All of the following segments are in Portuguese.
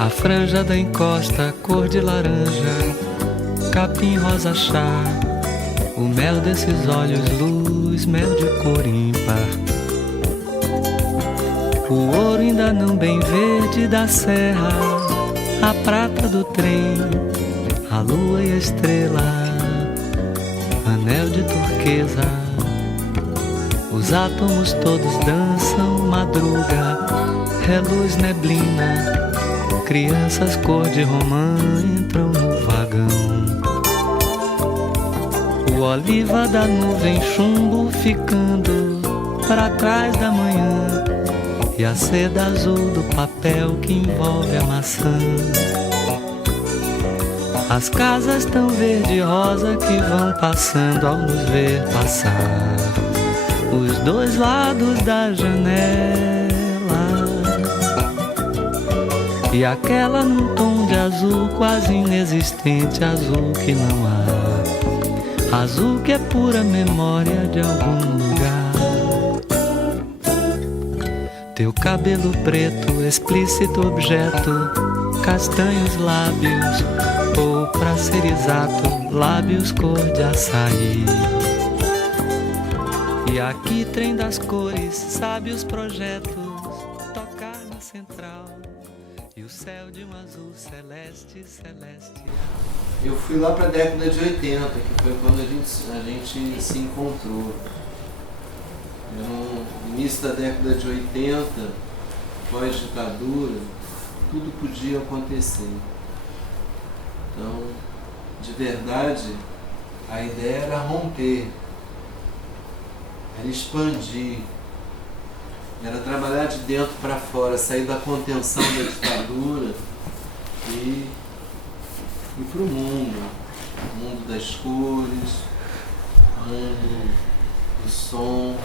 A franja da encosta, cor de laranja, capim rosa chá, o mel desses olhos, luz, mel de cor ímpar. O ouro ainda não bem verde da serra, a prata do trem, a lua e a estrela, anel de turquesa. Os átomos todos dançam, madruga, reluz, neblina. Crianças cor de romã entram no vagão. O oliva da nuvem chumbo ficando para trás da manhã, e a seda azul do papel que envolve a maçã. As casas tão verde e rosa que vão passando ao nos ver passar, os dois lados da janela. E aquela num tom de azul quase inexistente, azul que não há, azul que é pura memória de algum lugar. Teu cabelo preto, explícito objeto, castanhos lábios, ou pra ser exato, lábios cor de açaí. E aqui trem das cores, sabe os projetos, tocar na central. E o céu de um azul celeste, celeste. Eu fui lá para a década de 80, que foi quando a gente se encontrou. No início da década de 80, pós-ditadura, tudo podia acontecer. Então, de verdade, a ideia era romper, era expandir. Era trabalhar de dentro para fora, sair da contenção da ditadura e ir para o mundo das cores, mundo do som,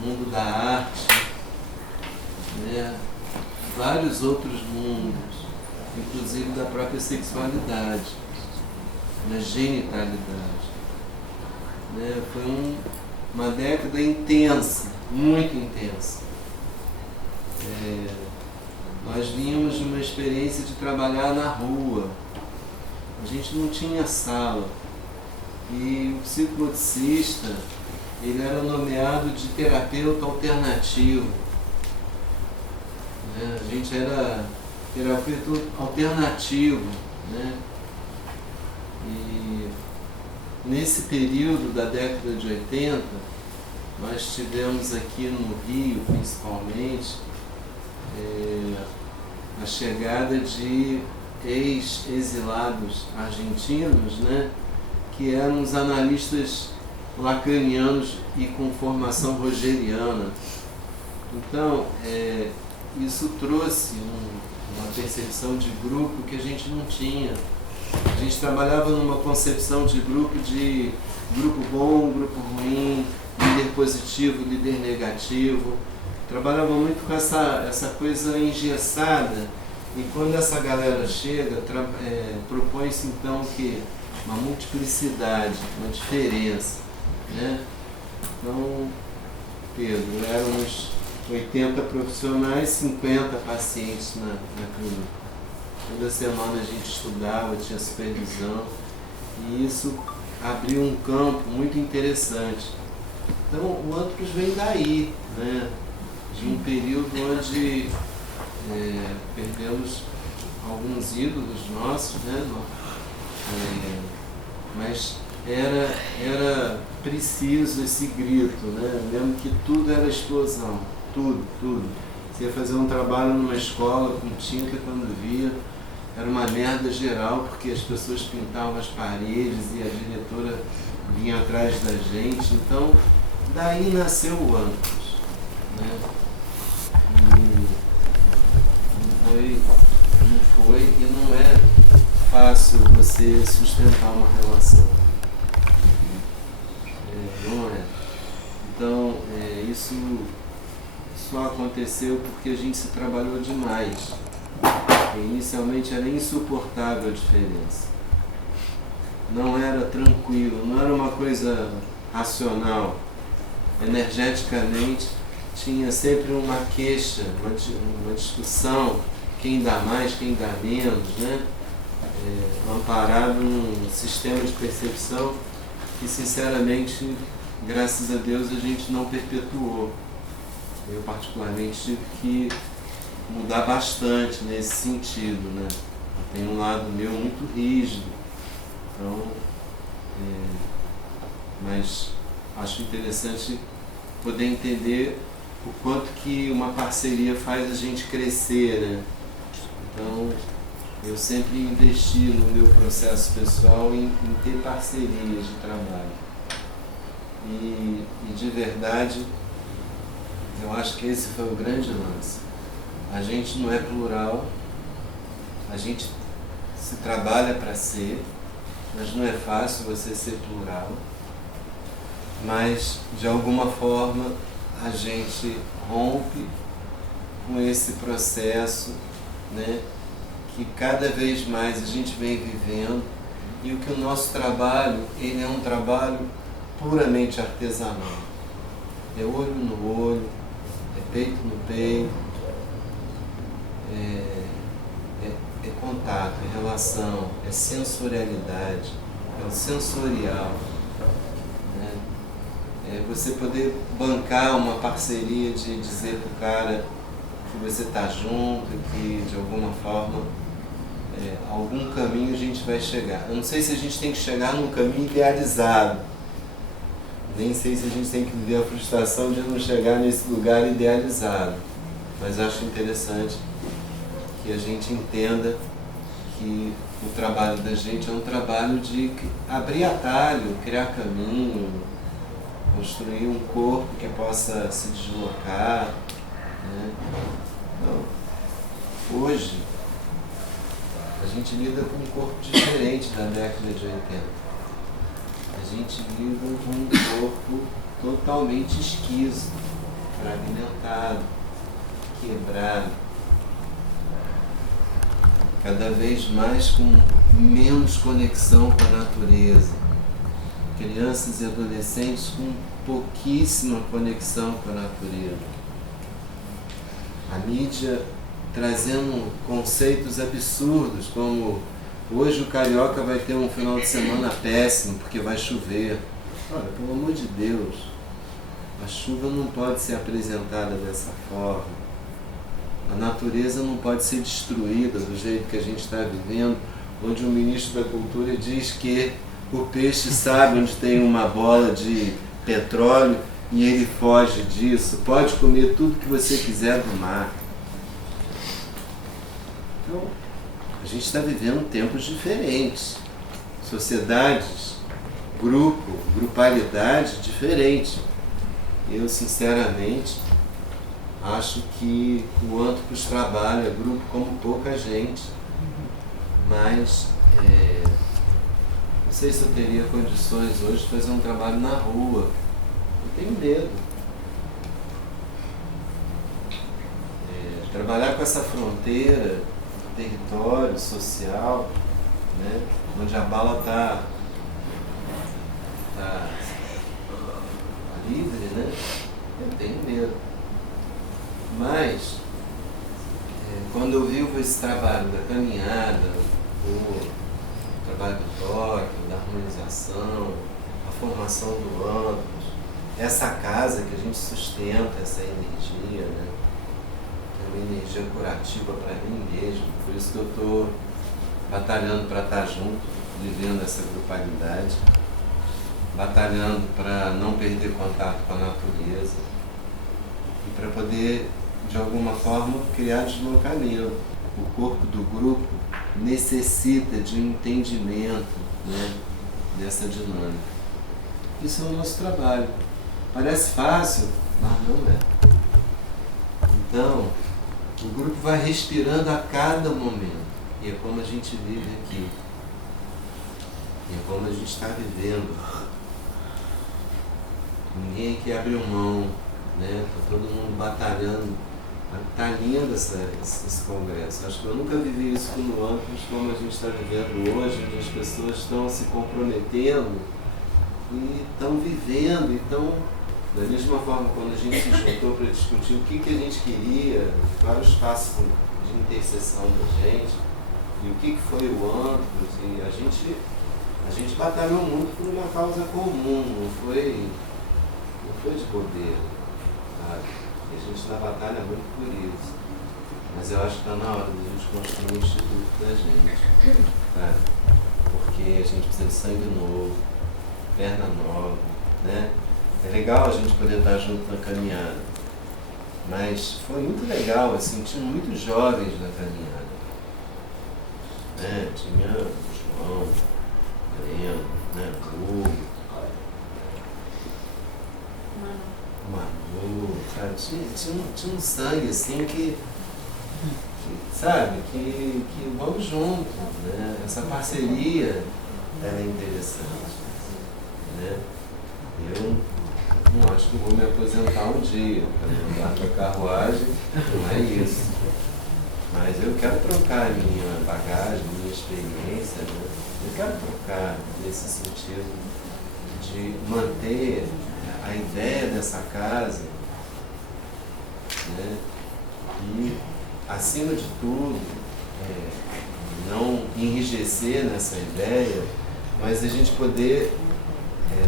mundo da arte, né? Vários outros mundos, inclusive da própria sexualidade, da genitalidade. Né? Foi uma década intensa, muito intensa. Nós vínhamos de uma experiência de trabalhar na rua. A gente não tinha sala. E o psicomotricista, ele era nomeado de terapeuta alternativo. A gente era terapeuta alternativo. Né? E nesse período da década de 80, nós tivemos aqui no Rio, principalmente, a chegada de ex-exilados argentinos, né, que eram os analistas lacanianos e com formação rogeriana. Então, isso trouxe uma percepção de grupo que a gente não tinha. A gente trabalhava numa concepção de grupo bom, grupo ruim, líder positivo, líder negativo. Trabalhava muito com essa coisa engessada, e quando essa galera chega, propõe-se então que uma multiplicidade, uma diferença. Né? Então, Pedro, eram uns 80 profissionais, 50 pacientes na clínica. Toda semana a gente estudava, tinha supervisão, e isso abriu um campo muito interessante. Então, o Antros vem daí, né? De um período onde perdemos alguns ídolos nossos, né? Mas era preciso esse grito, né? Eu lembro que tudo era explosão, tudo. Você ia fazer um trabalho numa escola com tinta, quando via, era uma merda geral, porque as pessoas pintavam as paredes e a diretora vinha atrás da gente. Então, daí nasceu o Antros, né? Não foi e não é fácil você sustentar uma relação. Não é. Então, isso só aconteceu porque a gente se trabalhou demais. Inicialmente era insuportável a diferença. Não era tranquilo, não era uma coisa racional. Energeticamente tinha sempre uma queixa, uma discussão quem dá mais, quem dá menos, né? Amparado num sistema de percepção que, sinceramente, graças a Deus, a gente não perpetuou. Eu, particularmente, tive que mudar bastante nesse sentido, né? Tem um lado meu muito rígido, então, mas acho interessante poder entender o quanto que uma parceria faz a gente crescer, né? Então, eu sempre investi no meu processo pessoal em ter parcerias de trabalho. E de verdade, eu acho que esse foi o grande lance. A gente não é plural, a gente se trabalha para ser, mas não é fácil você ser plural. Mas, de alguma forma, a gente rompe com esse processo, né, que cada vez mais a gente vem vivendo, e o que o nosso trabalho, ele é um trabalho puramente artesanal. É olho no olho, é peito no peito, é contato, é relação, é sensorialidade, é o sensorial. É você poder bancar uma parceria de dizer para o cara que você está junto, que de alguma forma, algum caminho a gente vai chegar. Eu não sei se a gente tem que chegar num caminho idealizado, nem sei se a gente tem que viver a frustração de não chegar nesse lugar idealizado, mas acho interessante que a gente entenda que o trabalho da gente é um trabalho de abrir atalho, criar caminho, construir um corpo que possa se deslocar, né? Então, hoje, a gente lida com um corpo diferente da década de 80. A gente lida com um corpo totalmente esquizo, fragmentado, quebrado, cada vez mais com menos conexão com a natureza. Crianças e adolescentes com pouquíssima conexão com a natureza. A mídia trazendo conceitos absurdos, como hoje o carioca vai ter um final de semana péssimo porque vai chover. Olha, pelo amor de Deus, a chuva não pode ser apresentada dessa forma. A natureza não pode ser destruída do jeito que a gente está vivendo, onde o ministro da Cultura diz que o peixe sabe onde tem uma bola de petróleo e ele foge disso. Pode comer tudo que você quiser do mar. Então, a gente está vivendo tempos diferentes. Sociedades, grupalidade diferente. Eu, sinceramente, acho que o Anthropos trabalha grupo como pouca gente, mas não sei se eu teria condições hoje de fazer um trabalho na rua. Eu tenho medo. Trabalhar com essa fronteira do território social, né, onde a bala está livre, né? Eu tenho medo. Mas, quando eu vivo esse trabalho da caminhada, o trabalho do toque, da harmonização, a formação do Anthropos, essa casa que a gente sustenta, essa energia, né? É uma energia curativa para mim mesmo, por isso que eu estou batalhando para estar junto, vivendo essa grupalidade, batalhando para não perder contato com a natureza e para poder, de alguma forma, criar deslocamento. O corpo do grupo necessita de um entendimento, né, dessa dinâmica. Isso é o nosso trabalho. Parece fácil, mas não é. Então, o grupo vai respirando a cada momento. E é como a gente vive aqui. E é como a gente está vivendo. Ninguém aqui abriu mão, né? Está todo mundo batalhando. Está lindo esse congresso. Acho que eu nunca vivi isso no Anthropos como a gente está vivendo hoje, onde as pessoas estão se comprometendo e estão vivendo, e estão, da mesma forma, quando a gente se juntou para discutir o que a gente queria, vários passos de de intercessão da gente, e o que foi o Amplos, e a gente batalhou muito por uma causa comum, não foi de bobeira, sabe? E a gente na batalha muito por isso. Mas eu acho que está na hora de a gente construir um instituto da gente, sabe? Porque a gente precisa de sangue novo, perna nova, né? É legal a gente poder estar junto na caminhada, mas foi muito legal, assim, tinha muitos jovens na caminhada, né? Tinha o João, Breno, né? O Manu, sabe? Tinha um sangue, assim, que sabe, que vamos junto, né? Essa parceria ela é interessante, né? Eu não acho que vou me aposentar um dia para andar com a carruagem, não é isso. Mas eu quero trocar a minha bagagem, minha experiência, né? Eu quero trocar nesse sentido de manter a ideia dessa casa, né? E, acima de tudo, não enrijecer nessa ideia, mas a gente poder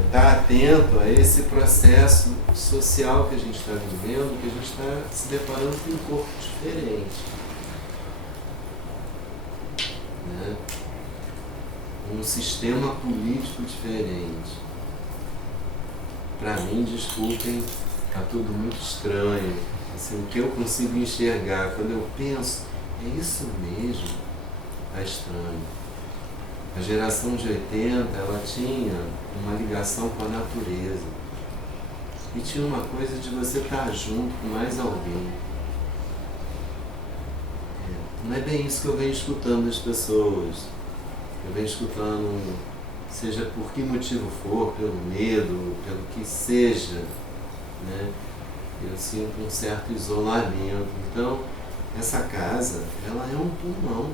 estar atento a esse processo social que a gente está vivendo, que a gente está se deparando com um corpo diferente, né? Um sistema político diferente. Para mim, desculpem, está tudo muito estranho. Assim, o que eu consigo enxergar, quando eu penso, é isso mesmo, está estranho. A geração de 80, ela tinha uma ligação com a natureza. E tinha uma coisa de você estar junto com mais alguém. Não é bem isso que eu venho escutando das pessoas. Eu venho escutando, seja por que motivo for, pelo medo, pelo que seja, né? Eu sinto um certo isolamento. Então, essa casa, ela é um pulmão.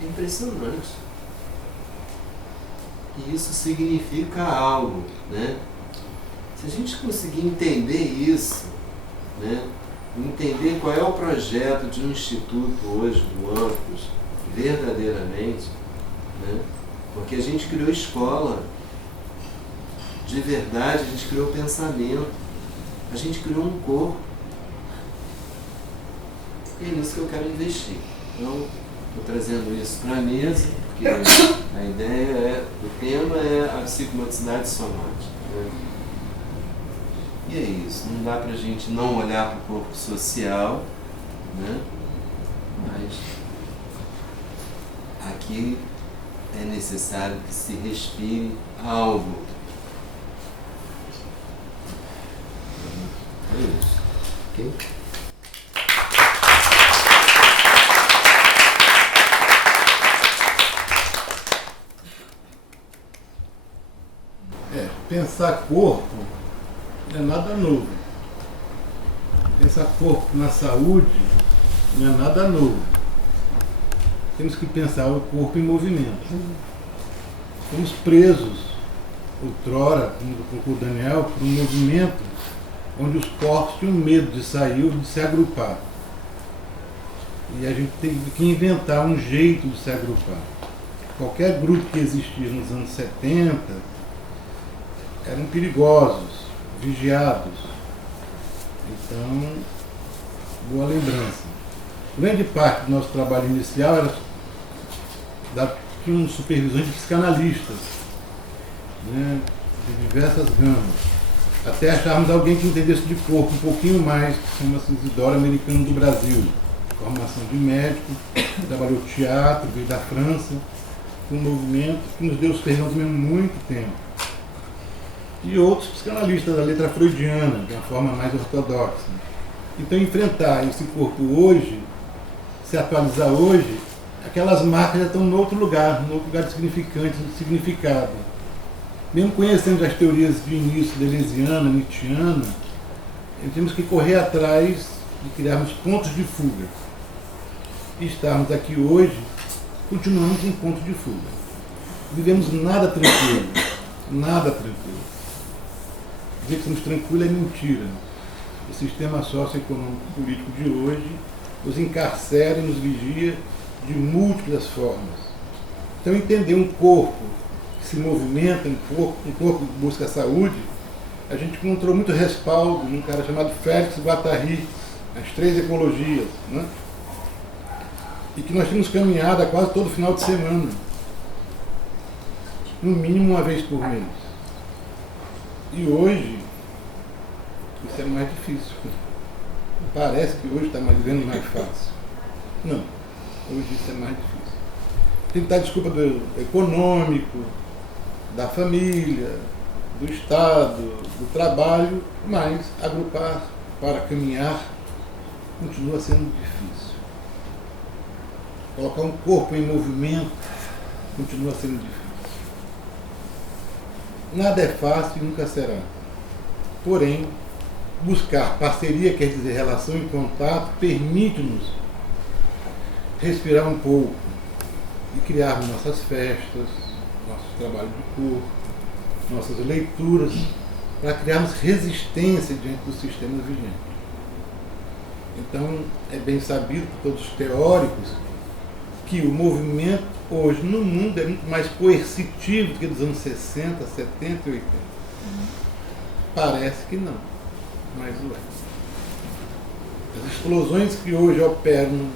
É impressionante. E isso significa algo, né? Se a gente conseguir entender isso, né? Entender qual é o projeto de um instituto hoje, do Amplos, verdadeiramente, né? Porque a gente criou escola, de verdade, a gente criou pensamento, a gente criou um corpo. E é nisso que eu quero investir. Então, estou trazendo isso para a mesa, porque a ideia o tema é a psicomotricidade somática, né? E é isso, não dá para a gente não olhar para o corpo social, né? Mas aqui é necessário que se respire algo. É isso, ok? Pensar corpo não é nada novo. Pensar corpo na saúde não é nada novo. Temos que pensar o corpo em movimento. Fomos presos, outrora, como colocou o Daniel, por um movimento onde os corpos tinham medo de sair, de se agrupar. E a gente teve que inventar um jeito de se agrupar. Qualquer grupo que existia nos anos 70 eram perigosos, vigiados. Então, boa lembrança. Grande parte do nosso trabalho inicial era tinha supervisões de psicanalistas, né, de diversas gamas, até acharmos alguém que entendesse de corpo um pouquinho mais, que chama-se Isidoro Americano do Brasil, formação de médico, trabalhou teatro, veio da França, um movimento que nos deu supervisão também há muito tempo. E outros psicanalistas da letra freudiana, de uma forma mais ortodoxa. Então, enfrentar esse corpo hoje, se atualizar hoje, aquelas marcas já estão em outro lugar de significante, de significado. Mesmo conhecendo as teorias de início deleuziana, nietzschiana, temos que correr atrás de criarmos pontos de fuga. E estarmos aqui hoje, continuamos em pontos de fuga. Vivemos nada tranquilo, nada tranquilo. Dizer que estamos tranquilos é mentira. O sistema socioeconômico político de hoje nos encarcera e nos vigia de múltiplas formas. Então, entender um corpo que se movimenta, um corpo que busca a saúde, a gente encontrou muito respaldo num cara chamado Félix Guattari, as 3 ecologias, né? E que nós temos caminhado a quase todo final de semana, no mínimo uma vez por mês. E hoje, isso é mais difícil. Parece que hoje está vivendo mais fácil. Não, hoje isso é mais difícil. Tem que dar desculpa do econômico, da família, do Estado, do trabalho, mas agrupar para caminhar continua sendo difícil. Colocar um corpo em movimento continua sendo difícil. Nada é fácil e nunca será. Porém, buscar parceria, quer dizer, relação e contato, permite-nos respirar um pouco e criarmos nossas festas, nossos trabalhos de corpo, nossas leituras, para criarmos resistência diante do sistema vigente. Então, é bem sabido por todos os teóricos que o movimento hoje no mundo é muito mais coercitivo do que dos anos 60, 70 e 80. Parece que não, mas o é. As explosões que hoje operam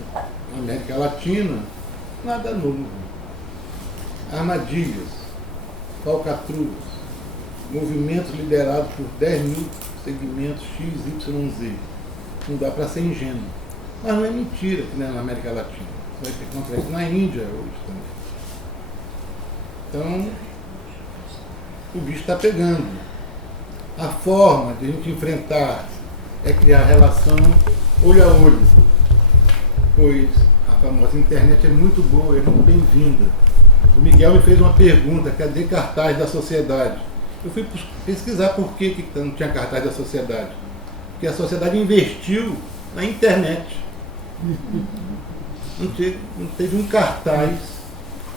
na América Latina, nada novo. Armadilhas, falcatruas, movimentos liderados por 10 mil segmentos XYZ. Não dá para ser ingênuo. Mas não é mentira que não é na América Latina. Vai ter que encontrar isso na Índia hoje também. Então, o bicho está pegando. A forma de a gente enfrentar é criar relação olho a olho. Pois a famosa internet é muito boa, é muito bem-vinda. O Miguel me fez uma pergunta, cadê cartaz da sociedade? Eu fui pesquisar por que não tinha cartaz da sociedade. Porque a sociedade investiu na internet. Não teve um cartaz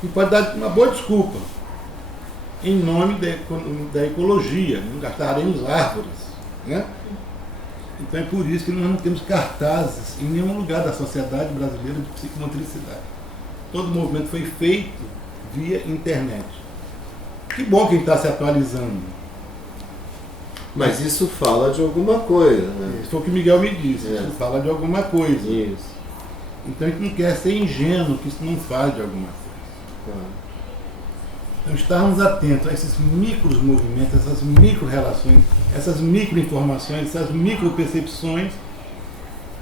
que pode dar uma boa desculpa em nome da ecologia, não gastaremos árvores, né? Então é por isso que nós não temos cartazes em nenhum lugar da sociedade brasileira de psicomotricidade. Todo o movimento foi feito via internet. Que bom que está se atualizando. Mas isso fala de alguma coisa, né? Isso foi o que o Miguel me disse, isso fala de alguma coisa. Isso. Então a gente não quer ser ingênuo que isso não fala de alguma coisa. Então estarmos atentos a esses micros movimentos, essas micro relações, essas micro informações, essas micro percepções,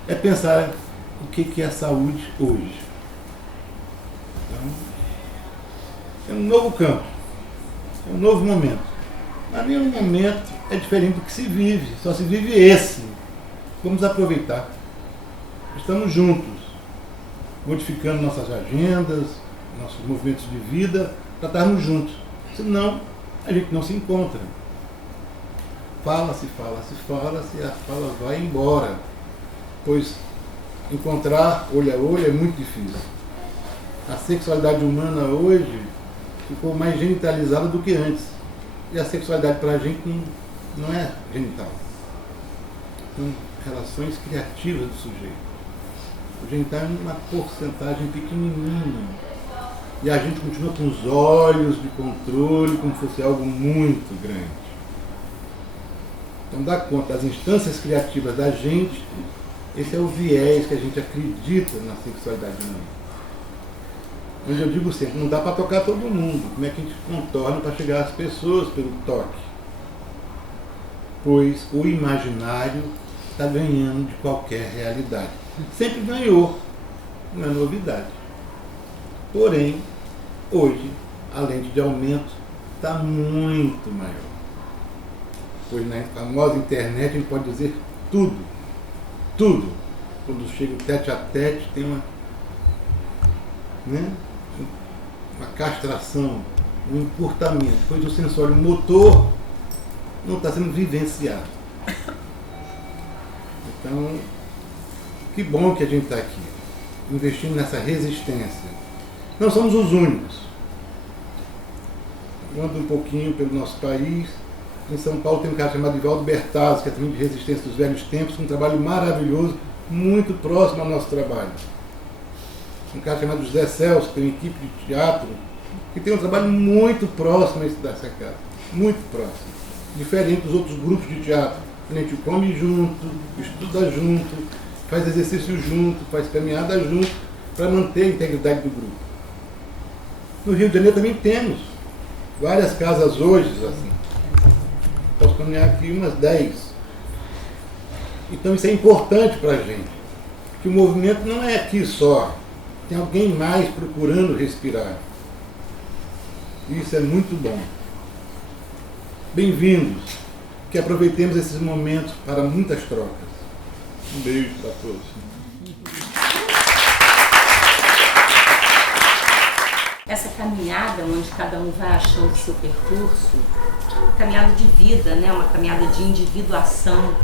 é pensar o que é a saúde hoje. Então, é um novo campo, é um novo momento. Mas nenhum momento é diferente do que se vive, só se vive esse. Vamos aproveitar. Estamos juntos, modificando nossas agendas, nossos movimentos de vida, para estarmos juntos. Senão, a gente não se encontra. Fala-se, a fala vai embora. Pois encontrar olho a olho é muito difícil. A sexualidade humana hoje ficou mais genitalizada do que antes. E a sexualidade para a gente não é genital. São relações criativas do sujeito. O genital é uma porcentagem pequenininha. E a gente continua com os olhos de controle como se fosse algo muito grande. Então, dá conta das instâncias criativas da gente, esse é o viés que a gente acredita na sexualidade humana. Onde eu digo sempre, não dá para tocar todo mundo. Como é que a gente contorna para chegar às pessoas pelo toque? Pois o imaginário está ganhando de qualquer realidade. Sempre ganhou, não é novidade. Porém, hoje, a lente de aumento está muito maior. Pois na famosa internet a gente pode dizer tudo. Tudo. Quando chega o tete a tete, tem uma castração, um encurtamento, pois o sensório motor não está sendo vivenciado. Então, que bom que a gente está aqui, investindo nessa resistência. Não somos os únicos. Ando um pouquinho pelo nosso país. Em São Paulo tem um cara chamado Ivaldo Bertazzi, que é também de resistência dos velhos tempos, um trabalho maravilhoso, muito próximo ao nosso trabalho. Um cara chamado José Celso, que tem uma equipe de teatro, que tem um trabalho muito próximo a esse dessa casa. Muito próximo. Diferente dos outros grupos de teatro. A gente come junto, estuda junto, faz exercício junto, faz caminhada junto, para manter a integridade do grupo. No Rio de Janeiro também temos várias casas hoje, assim. Posso caminhar aqui umas 10. Então isso é importante para a gente. Que o movimento não é aqui só. Tem alguém mais procurando respirar. Isso é muito bom. Bem-vindos. Que aproveitemos esses momentos para muitas trocas. Um beijo para todos. Essa caminhada, onde cada um vai achando o seu percurso, uma caminhada de vida, né? Uma caminhada de individuação,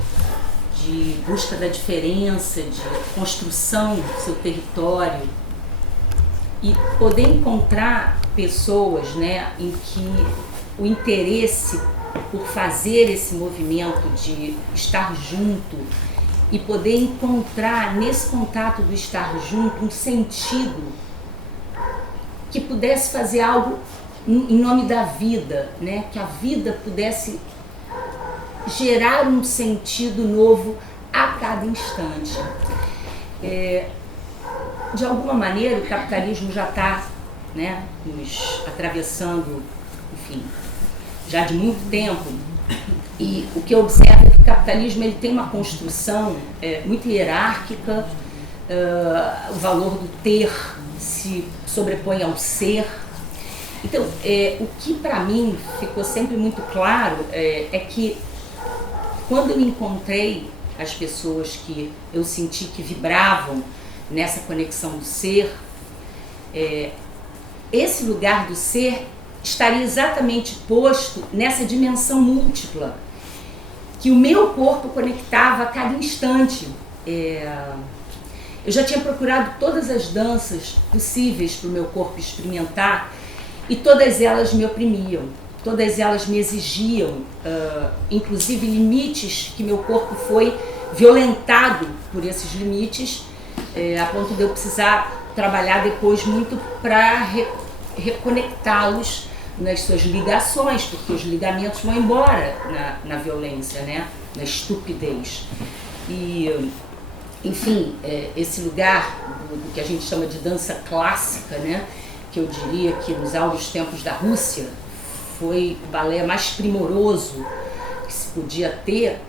de busca da diferença, de construção do seu território. E poder encontrar pessoas, né, em que o interesse por fazer esse movimento de estar junto e poder encontrar nesse contato do estar junto um sentido que pudesse fazer algo em nome da vida, né? Que a vida pudesse gerar um sentido novo a cada instante. De alguma maneira, o capitalismo já está, né, nos atravessando, enfim, já de muito tempo. E o que eu observo é que o capitalismo ele tem uma construção muito hierárquica, o valor do ter se sobrepõe ao ser. Então, o que para mim ficou sempre muito claro é que quando eu encontrei as pessoas que eu senti que vibravam nessa conexão do ser, esse lugar do ser estaria exatamente posto nessa dimensão múltipla que o meu corpo conectava a cada instante. Eu já tinha procurado todas as danças possíveis para o meu corpo experimentar e todas elas me oprimiam, todas elas me exigiam, inclusive limites que meu corpo foi violentado por esses limites, a ponto de eu precisar trabalhar depois muito para reconectá-los nas suas ligações, porque os ligamentos vão embora na violência, né? Na estupidez. E, enfim, esse lugar do que a gente chama de dança clássica, né? Que eu diria que nos áureos tempos da Rússia foi o balé mais primoroso que se podia ter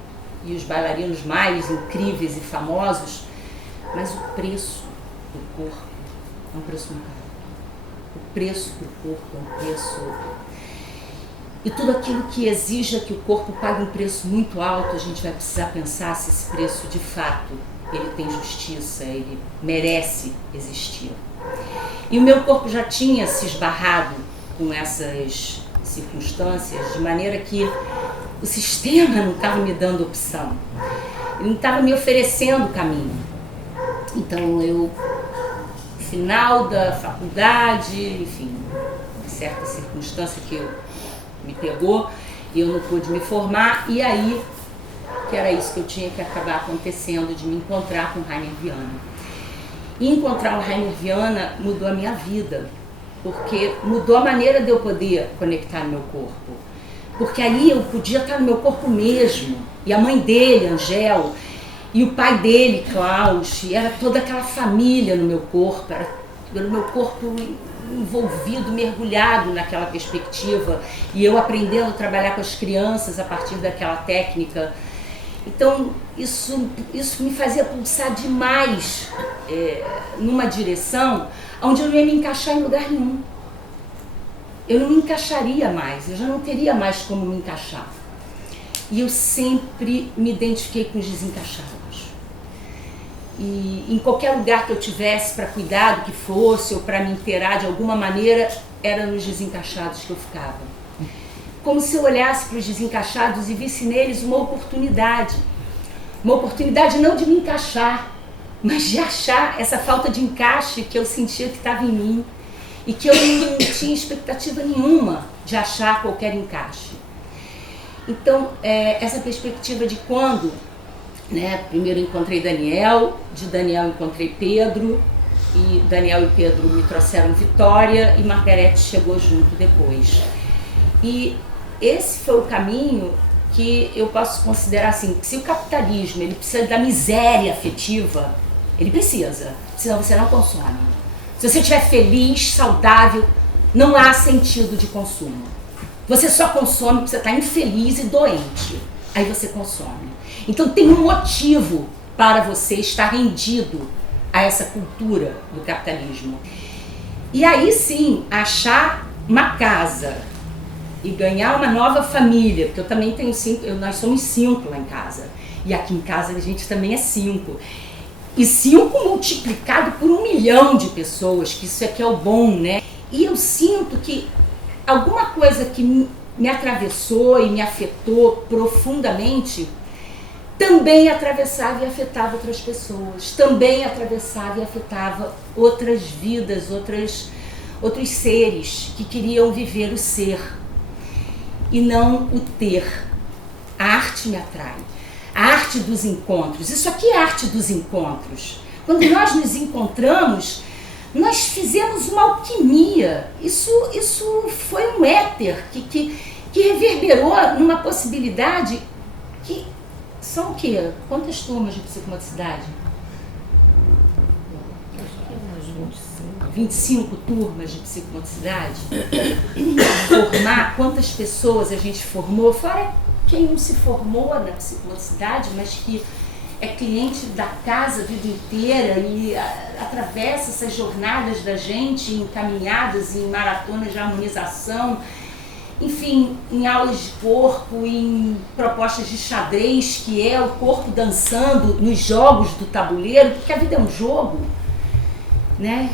e os bailarinos mais incríveis e famosos, mas o preço do corpo é um preço muito caro. O preço do corpo é um preço... E tudo aquilo que exija que o corpo pague um preço muito alto, a gente vai precisar pensar se esse preço de fato ele tem justiça, ele merece existir. E o meu corpo já tinha se esbarrado com essas circunstâncias, de maneira que o sistema não estava me dando opção, ele não estava me oferecendo caminho. Então eu, no final da faculdade, enfim, uma certa circunstância que me pegou e eu não pude me formar, e aí que era isso que eu tinha que acabar acontecendo, de me encontrar com o Rainer Viana. E encontrar o Rainer Viana mudou a minha vida, porque mudou a maneira de eu poder conectar no meu corpo. Porque aí eu podia estar no meu corpo mesmo, e a mãe dele, Angel, e o pai dele, Klaus, e era toda aquela família no meu corpo, era o meu corpo envolvido, mergulhado naquela perspectiva, e eu aprendendo a trabalhar com as crianças a partir daquela técnica. Então, isso me fazia pulsar demais numa direção onde eu não ia me encaixar em lugar nenhum. Eu não me encaixaria mais, eu já não teria mais como me encaixar. E eu sempre me identifiquei com os desencaixados. E em qualquer lugar que eu tivesse para cuidar do que fosse ou para me inteirar de alguma maneira, era nos desencaixados que eu ficava. Como se eu olhasse para os desencaixados e visse neles uma oportunidade. Uma oportunidade não de me encaixar, mas de achar essa falta de encaixe que eu sentia que estava em mim e que eu não tinha expectativa nenhuma de achar qualquer encaixe. Então, essa perspectiva de quando né? Primeiro encontrei Daniel, de Daniel encontrei Pedro, e Daniel e Pedro me trouxeram Vitória, e Margarete chegou junto depois. E esse foi o caminho que eu posso considerar assim, que se o capitalismo ele precisa da miséria afetiva, ele precisa, senão você não consome. Se você estiver feliz, saudável, não há sentido de consumo. Você só consome porque você está infeliz e doente. Aí você consome. Então tem um motivo para você estar rendido a essa cultura do capitalismo. E aí sim, achar uma casa e ganhar uma nova família, porque eu também tenho 5, nós somos 5 lá em casa. E aqui em casa a gente também é 5. E 5 multiplicado por 1 milhão de pessoas, que isso aqui é o bom, né? E eu sinto que alguma coisa que me atravessou e me afetou profundamente também atravessava e afetava outras pessoas, também atravessava e afetava outras vidas, outros seres que queriam viver o ser e não o ter. A arte me atrai, a arte dos encontros. Isso aqui é a arte dos encontros. Quando nós nos encontramos, nós fizemos uma alquimia. Isso foi um éter que reverberou numa possibilidade que são o quê? Quantas turmas de psicomotricidade? 25 turmas de psicomotricidade. Formar, quantas pessoas a gente formou, fora quem não se formou na psicomotricidade, mas que é cliente da casa a vida inteira e atravessa essas jornadas da gente em caminhadas, em maratonas de harmonização, enfim, em aulas de corpo, em propostas de xadrez, que é o corpo dançando nos jogos do tabuleiro, porque a vida é um jogo, né?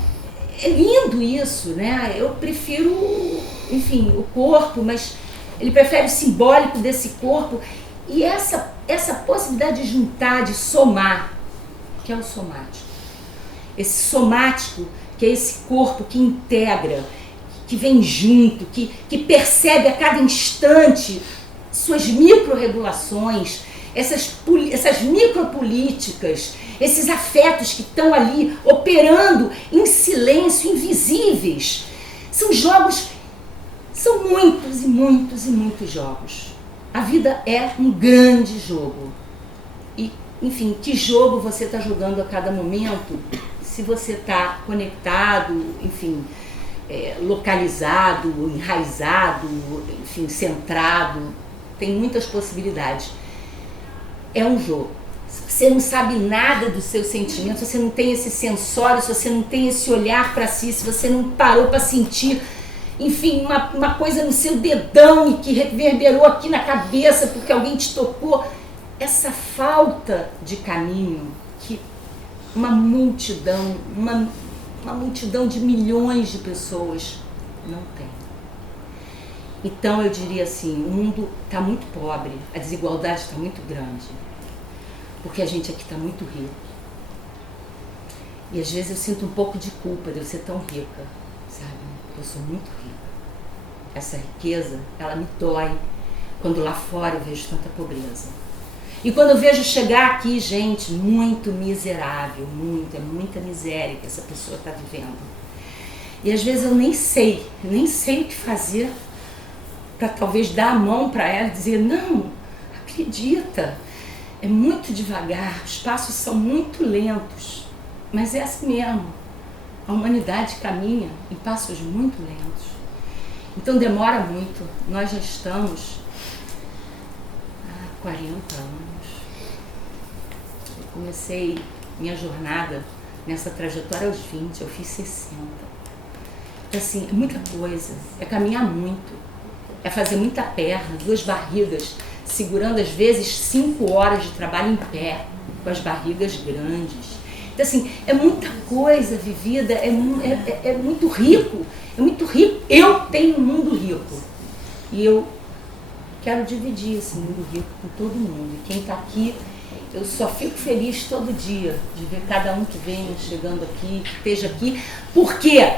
É lindo isso, né? Eu prefiro, enfim, o corpo, mas ele prefere o simbólico desse corpo e essa possibilidade de juntar, de somar, que é o somático. Esse somático, que é esse corpo que integra, que vem junto, que percebe a cada instante suas micro-regulações, essas micropolíticas, esses afetos que estão ali operando em silêncio, invisíveis. São jogos, são muitos e muitos e muitos jogos. A vida é um grande jogo. E, enfim, que jogo você está jogando a cada momento, se você está conectado, enfim, localizado, enraizado, enfim, centrado, tem muitas possibilidades. É um jogo. Se você não sabe nada dos seus sentimentos, se você não tem esse sensório, se você não tem esse olhar para si, se você não parou para sentir, enfim, uma coisa no seu dedão e que reverberou aqui na cabeça porque alguém te tocou, essa falta de caminho que uma multidão de milhões de pessoas não tem. Então eu diria assim, o mundo está muito pobre, a desigualdade está muito grande, porque a gente aqui está muito rico. E às vezes eu sinto um pouco de culpa de eu ser tão rica, sabe? Eu sou muito rica. Essa riqueza, ela me dói quando lá fora eu vejo tanta pobreza. E quando eu vejo chegar aqui gente muito miserável, é muita miséria que essa pessoa está vivendo. E às vezes eu nem sei o que fazer para talvez dar a mão para ela e dizer, não, acredita, é muito devagar, os passos são muito lentos, mas é assim mesmo, a humanidade caminha em passos muito lentos, então demora muito. Nós já estamos há 40 anos, eu comecei minha jornada nessa trajetória aos 20, eu fiz 60, então, assim, é muita coisa, é caminhar muito, é fazer muita perna, 2 barrigas, segurando às vezes 5 horas de trabalho em pé, com as barrigas grandes. Então assim, é muita coisa vivida, é muito rico, Eu tenho um mundo rico e eu quero dividir esse mundo rico com todo mundo. E quem está aqui, eu só fico feliz todo dia de ver cada um que vem chegando aqui, que esteja aqui. Por quê?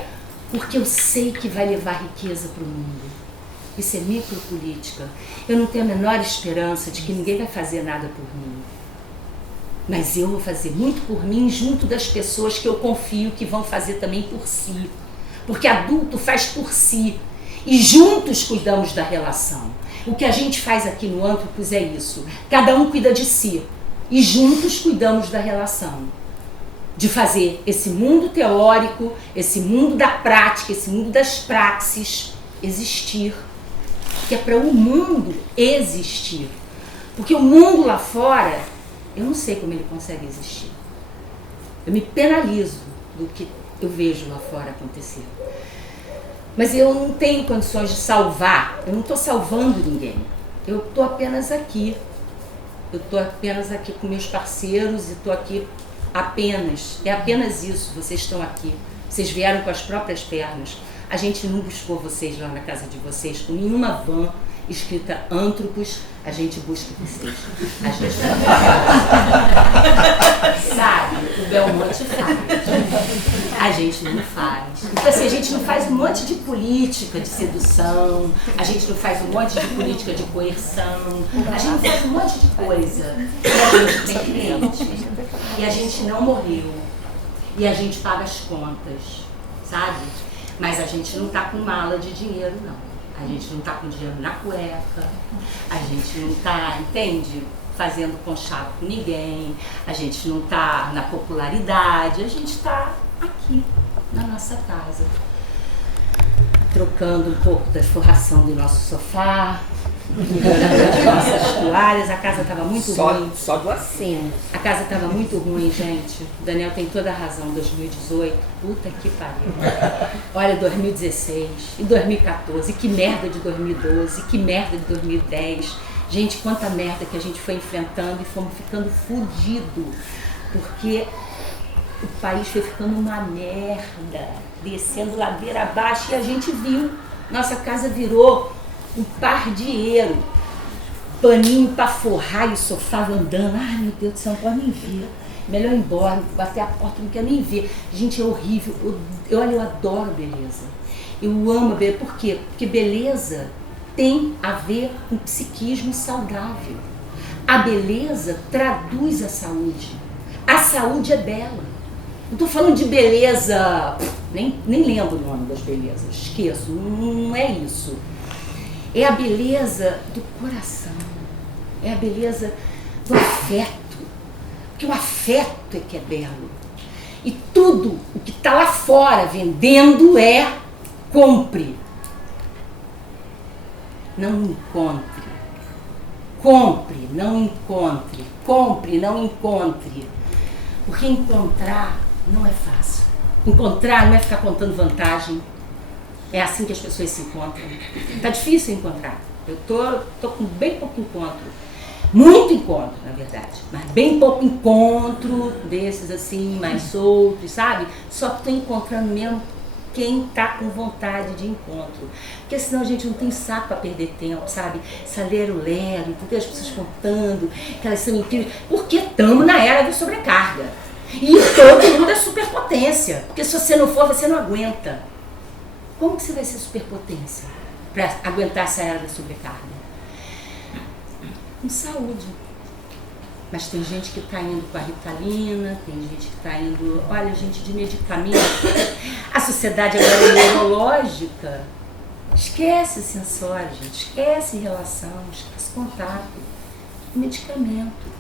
Porque eu sei que vai levar riqueza para o mundo. Isso é micropolítica. Eu não tenho a menor esperança de que ninguém vai fazer nada por mim. Mas eu vou fazer muito por mim junto das pessoas que eu confio que vão fazer também por si. Porque adulto faz por si. E juntos cuidamos da relação. O que a gente faz aqui no Anthropos é isso. Cada um cuida de si. E juntos cuidamos da relação. De fazer esse mundo teórico, esse mundo da prática, esse mundo das praxes existir. Que é para o mundo existir. Porque o mundo lá fora, eu não sei como ele consegue existir. Eu me penalizo do que eu vejo lá fora acontecer. Mas eu não tenho condições de salvar, eu não estou salvando ninguém. Eu estou apenas aqui. Eu estou apenas aqui com meus parceiros e estou aqui apenas. É apenas isso, vocês estão aqui. Vocês vieram com as próprias pernas. A gente não buscou vocês lá na casa de vocês com nenhuma van escrita Anthropos, a gente busca vocês. A gente sabe, o Belmonte faz. A gente não faz. Então assim, a gente não faz um monte de política de sedução, a gente não faz um monte de política de coerção, a gente faz um monte de coisa. E a gente tem cliente. E a gente não morreu. E a gente paga as contas, sabe? Mas a gente não tá com mala de dinheiro, não. A gente não tá com dinheiro na cueca, a gente não tá, entende? Fazendo conchavo com ninguém, a gente não tá na popularidade, a gente tá aqui, na nossa casa. Trocando um pouco da esforração do nosso sofá, melhorando as nossas toalhas. A casa estava muito ruim. Só do assento. A casa estava muito ruim, gente. O Daniel tem toda a razão. 2018, puta que pariu. Olha, 2016 e 2014, e que merda de 2012, e que merda de 2010. Gente, quanta merda que a gente foi enfrentando e fomos ficando fudido. Porque o país foi ficando uma merda, descendo ladeira abaixo, e a gente viu. Nossa casa virou um pardieiro, paninho pra forrar e o sofá andando. Ai, meu Deus do céu, não pode nem ver. Melhor ir embora, bater a porta, não quero nem ver. Gente, é horrível. Eu adoro beleza. Eu amo a beleza. Por quê? Porque beleza tem a ver com psiquismo saudável. A beleza traduz a saúde. A saúde é bela. Não tô falando de beleza, nem lembro o nome das belezas, esqueço, não é isso. É a beleza do coração, é a beleza do afeto, porque o afeto é que é belo. E tudo o que está lá fora vendendo é compre, não encontre. Compre, não encontre. Compre, não encontre. Porque encontrar não é fácil. Encontrar não é ficar contando vantagem. É assim que as pessoas se encontram. Tá difícil encontrar. Eu tô com bem pouco encontro. Muito encontro, na verdade. Mas bem pouco encontro desses assim, mais soltos, sabe? Só tô encontrando mesmo quem tá com vontade de encontro. Porque senão a gente não tem saco para perder tempo, sabe? Essa lero-lero, entendeu? As pessoas contando que elas são incríveis. Porque estamos na era da sobrecarga. E todo mundo é superpotência. Porque se você não for, você não aguenta. Como que você vai ser superpotência para aguentar essa era da sobrecarga? Com saúde. Mas tem gente que está indo com a Ritalina, tem gente que está indo, olha, gente, de medicamento. A sociedade agora é neurológica. Esquece sensório, gente, esquece relação, esquece contato. Medicamento.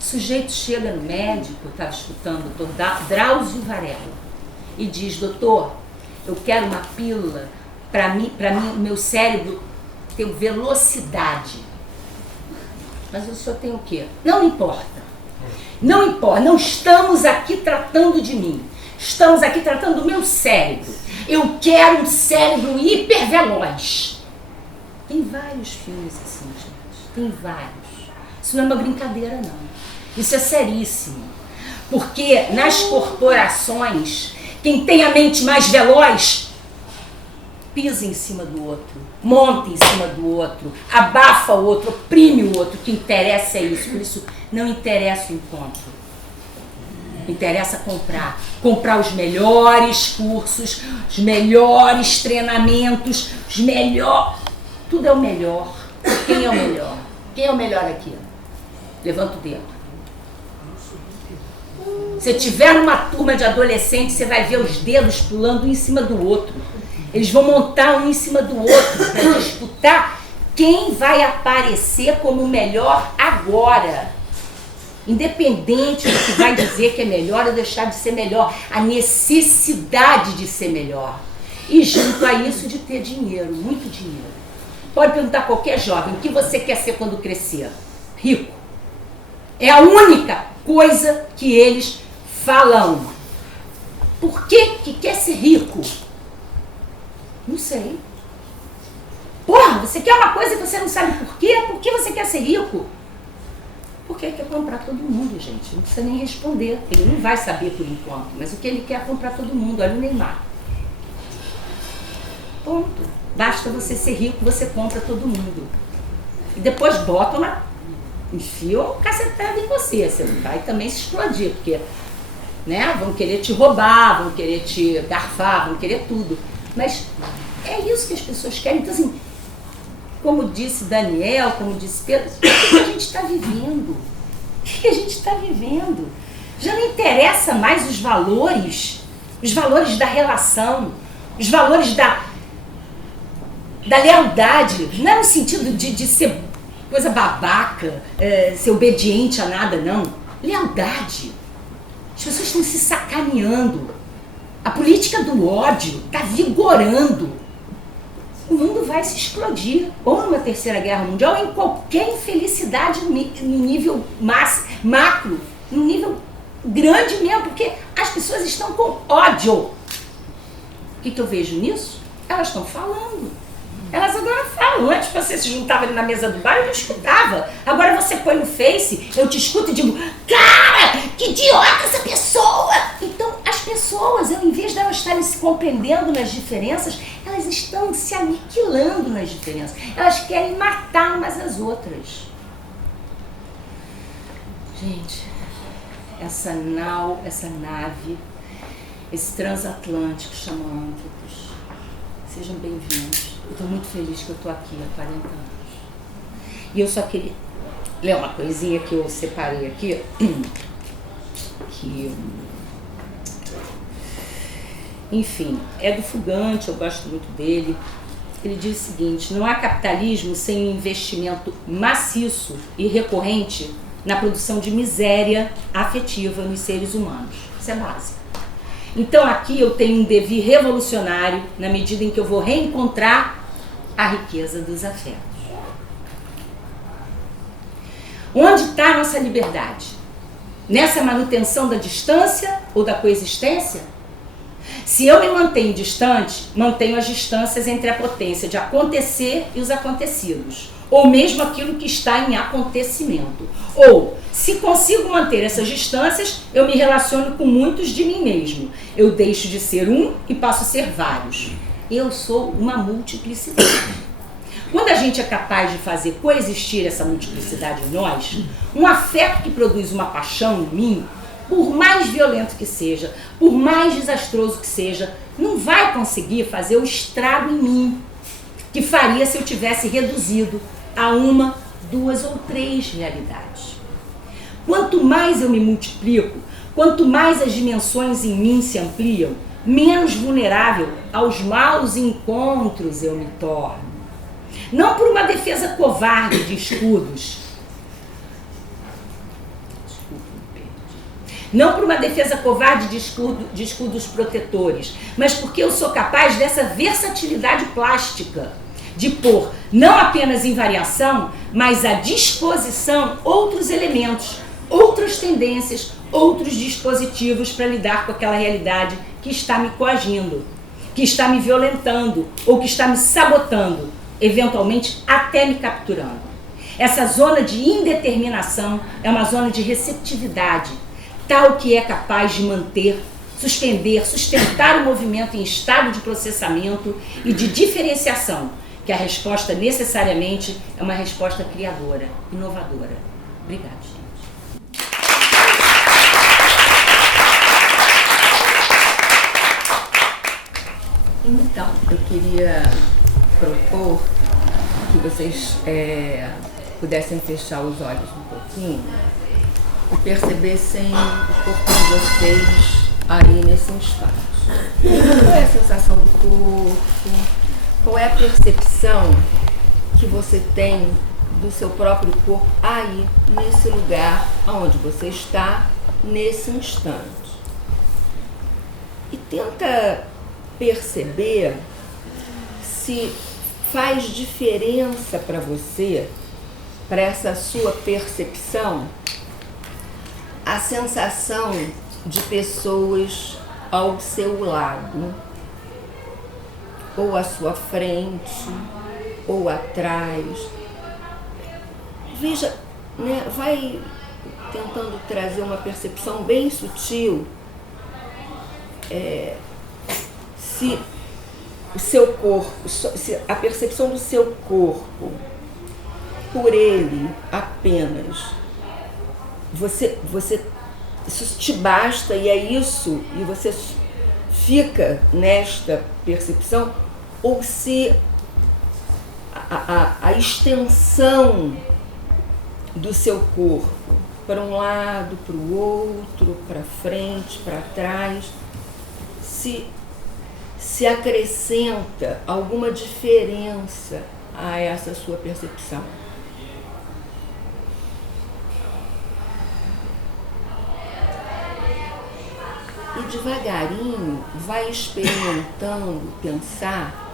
O sujeito chega no médico, eu estava escutando o doutor Drauzio Varela, e diz, doutor, eu quero uma pílula para mim, meu cérebro ter velocidade. Mas o senhor tem o quê? Não importa. Não importa. Não estamos aqui tratando de mim. Estamos aqui tratando do meu cérebro. Eu quero um cérebro hiperveloz. Tem vários filmes assim, gente. Tem vários. Isso não é uma brincadeira, não. Isso é seríssimo. Porque nas corporações, quem tem a mente mais veloz pisa em cima do outro, monta em cima do outro, abafa o outro, oprime o outro. O que interessa é isso. Por isso, não interessa o encontro. Interessa comprar os melhores cursos, os melhores treinamentos, os melhores. Tudo é o melhor. Quem é o melhor? Quem é o melhor aqui? Levanta o dedo. Se tiver numa turma de adolescentes, você vai ver os dedos pulando um em cima do outro. Eles vão montar um em cima do outro para disputar quem vai aparecer como o melhor agora. Independente do que vai dizer que é melhor ou deixar de ser melhor. A necessidade de ser melhor. E junto a isso de ter dinheiro, muito dinheiro. Pode perguntar a qualquer jovem, o que você quer ser quando crescer? Rico. É a única coisa que eles falam. Por que quer ser rico? Não sei. Porra, você quer uma coisa e você não sabe por quê? Por que você quer ser rico? Porque quer comprar todo mundo, gente. Não precisa nem responder. Ele não vai saber por enquanto. Mas o que ele quer é comprar todo mundo. Olha o Neymar. Ponto. Basta você ser rico, você compra todo mundo. E depois botam lá, enfiam um cacetado em você. Você vai também se explodir, porque né, vão querer te roubar, vão querer te garfar, vão querer tudo. Mas é isso que as pessoas querem. Então, assim, como disse Daniel, como disse Pedro, o que a gente está vivendo? O que a gente está vivendo? Já não interessa mais os valores da relação, os valores da lealdade. Não é no sentido de ser coisa babaca, ser obediente a nada, não. Lealdade. As pessoas estão se sacaneando. A política do ódio está vigorando. O mundo vai se explodir, ou numa terceira guerra mundial, ou em qualquer infelicidade no nível macro, no nível grande mesmo, porque as pessoas estão com ódio. O que eu vejo nisso? Elas estão falando. Elas agora falam. Antes você se juntava ali na mesa do bar, eu não escutava. Agora você põe no Face, eu te escuto e digo, cara, que idiota essa pessoa! Então, as pessoas, em vez de elas estarem se compreendendo nas diferenças, elas estão se aniquilando nas diferenças. Elas querem matar umas às outras. Gente, essa nave, esse transatlântico chama Antropos. Sejam bem-vindos. Eu estou muito feliz que eu estou aqui há 40 anos. E eu só queria ler uma coisinha que eu separei aqui, que, enfim, é do Fugante, eu gosto muito dele. Ele diz o seguinte: não há capitalismo sem um investimento maciço e recorrente na produção de miséria afetiva nos seres humanos. Isso é básico. Então aqui eu tenho um dever revolucionário na medida em que eu vou reencontrar a riqueza dos afetos. Onde está a nossa liberdade? Nessa manutenção da distância ou da coexistência? Se eu me mantenho distante, mantenho as distâncias entre a potência de acontecer e os acontecidos, ou mesmo aquilo que está em acontecimento. Ou, se consigo manter essas distâncias, eu me relaciono com muitos de mim mesmo. Eu deixo de ser um e passo a ser vários. Eu sou uma multiplicidade. Quando a gente é capaz de fazer coexistir essa multiplicidade em nós, um afeto que produz uma paixão em mim, por mais violento que seja, por mais desastroso que seja, não vai conseguir fazer o estrago em mim que faria se eu tivesse reduzido a uma, duas ou três realidades. Quanto mais eu me multiplico, quanto mais as dimensões em mim se ampliam, menos vulnerável aos maus encontros eu me torno. Não por uma defesa covarde de escudos, não por uma defesa covarde de escudos protetores, mas porque eu sou capaz dessa versatilidade plástica, de pôr não apenas em variação, mas à disposição outros elementos, outras tendências, outros dispositivos para lidar com aquela realidade que está me coagindo, que está me violentando ou que está me sabotando, eventualmente até me capturando. Essa zona de indeterminação é uma zona de receptividade, tal que é capaz de manter, suspender, sustentar o movimento em estado de processamento e de diferenciação, que a resposta necessariamente é uma resposta criadora, inovadora. Obrigada, gente. Então, eu queria propor que vocês pudessem fechar os olhos um pouquinho e percebessem o corpo de vocês aí nesse instante. Qual é a sensação do corpo? Qual é a percepção que você tem do seu próprio corpo aí, nesse lugar onde você está, nesse instante? E tenta perceber se faz diferença para você, para essa sua percepção, a sensação de pessoas ao seu lado, ou à sua frente, ou atrás. Veja, né, vai tentando trazer uma percepção bem sutil, se o seu corpo, se a percepção do seu corpo, por ele apenas, isso te basta e é isso, e você fica nesta percepção, ou se a extensão do seu corpo para um lado, para o outro, para frente, para trás, se acrescenta alguma diferença a essa sua percepção. E devagarinho vai experimentando pensar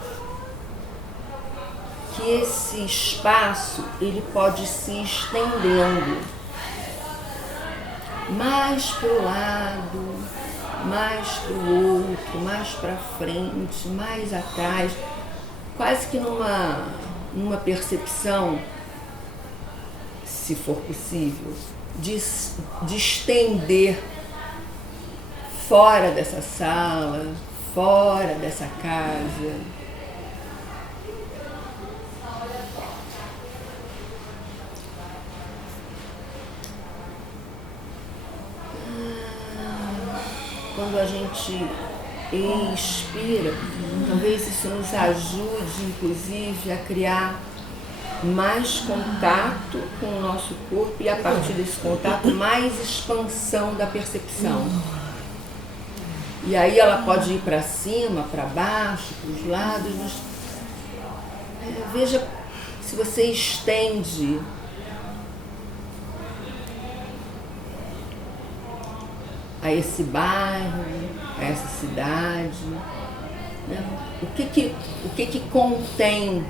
que esse espaço ele pode se estendendo mais para o lado, mais para o outro, mais para frente, mais atrás, quase que numa percepção, se for possível, de estender fora dessa sala, fora dessa casa. Quando a gente expira, talvez isso nos ajude, inclusive, a criar mais contato com o nosso corpo e, a partir desse contato, mais expansão da percepção. E aí ela pode ir para cima, para baixo, para os lados. Mas veja se você estende a esse bairro, a essa cidade, né? O que contém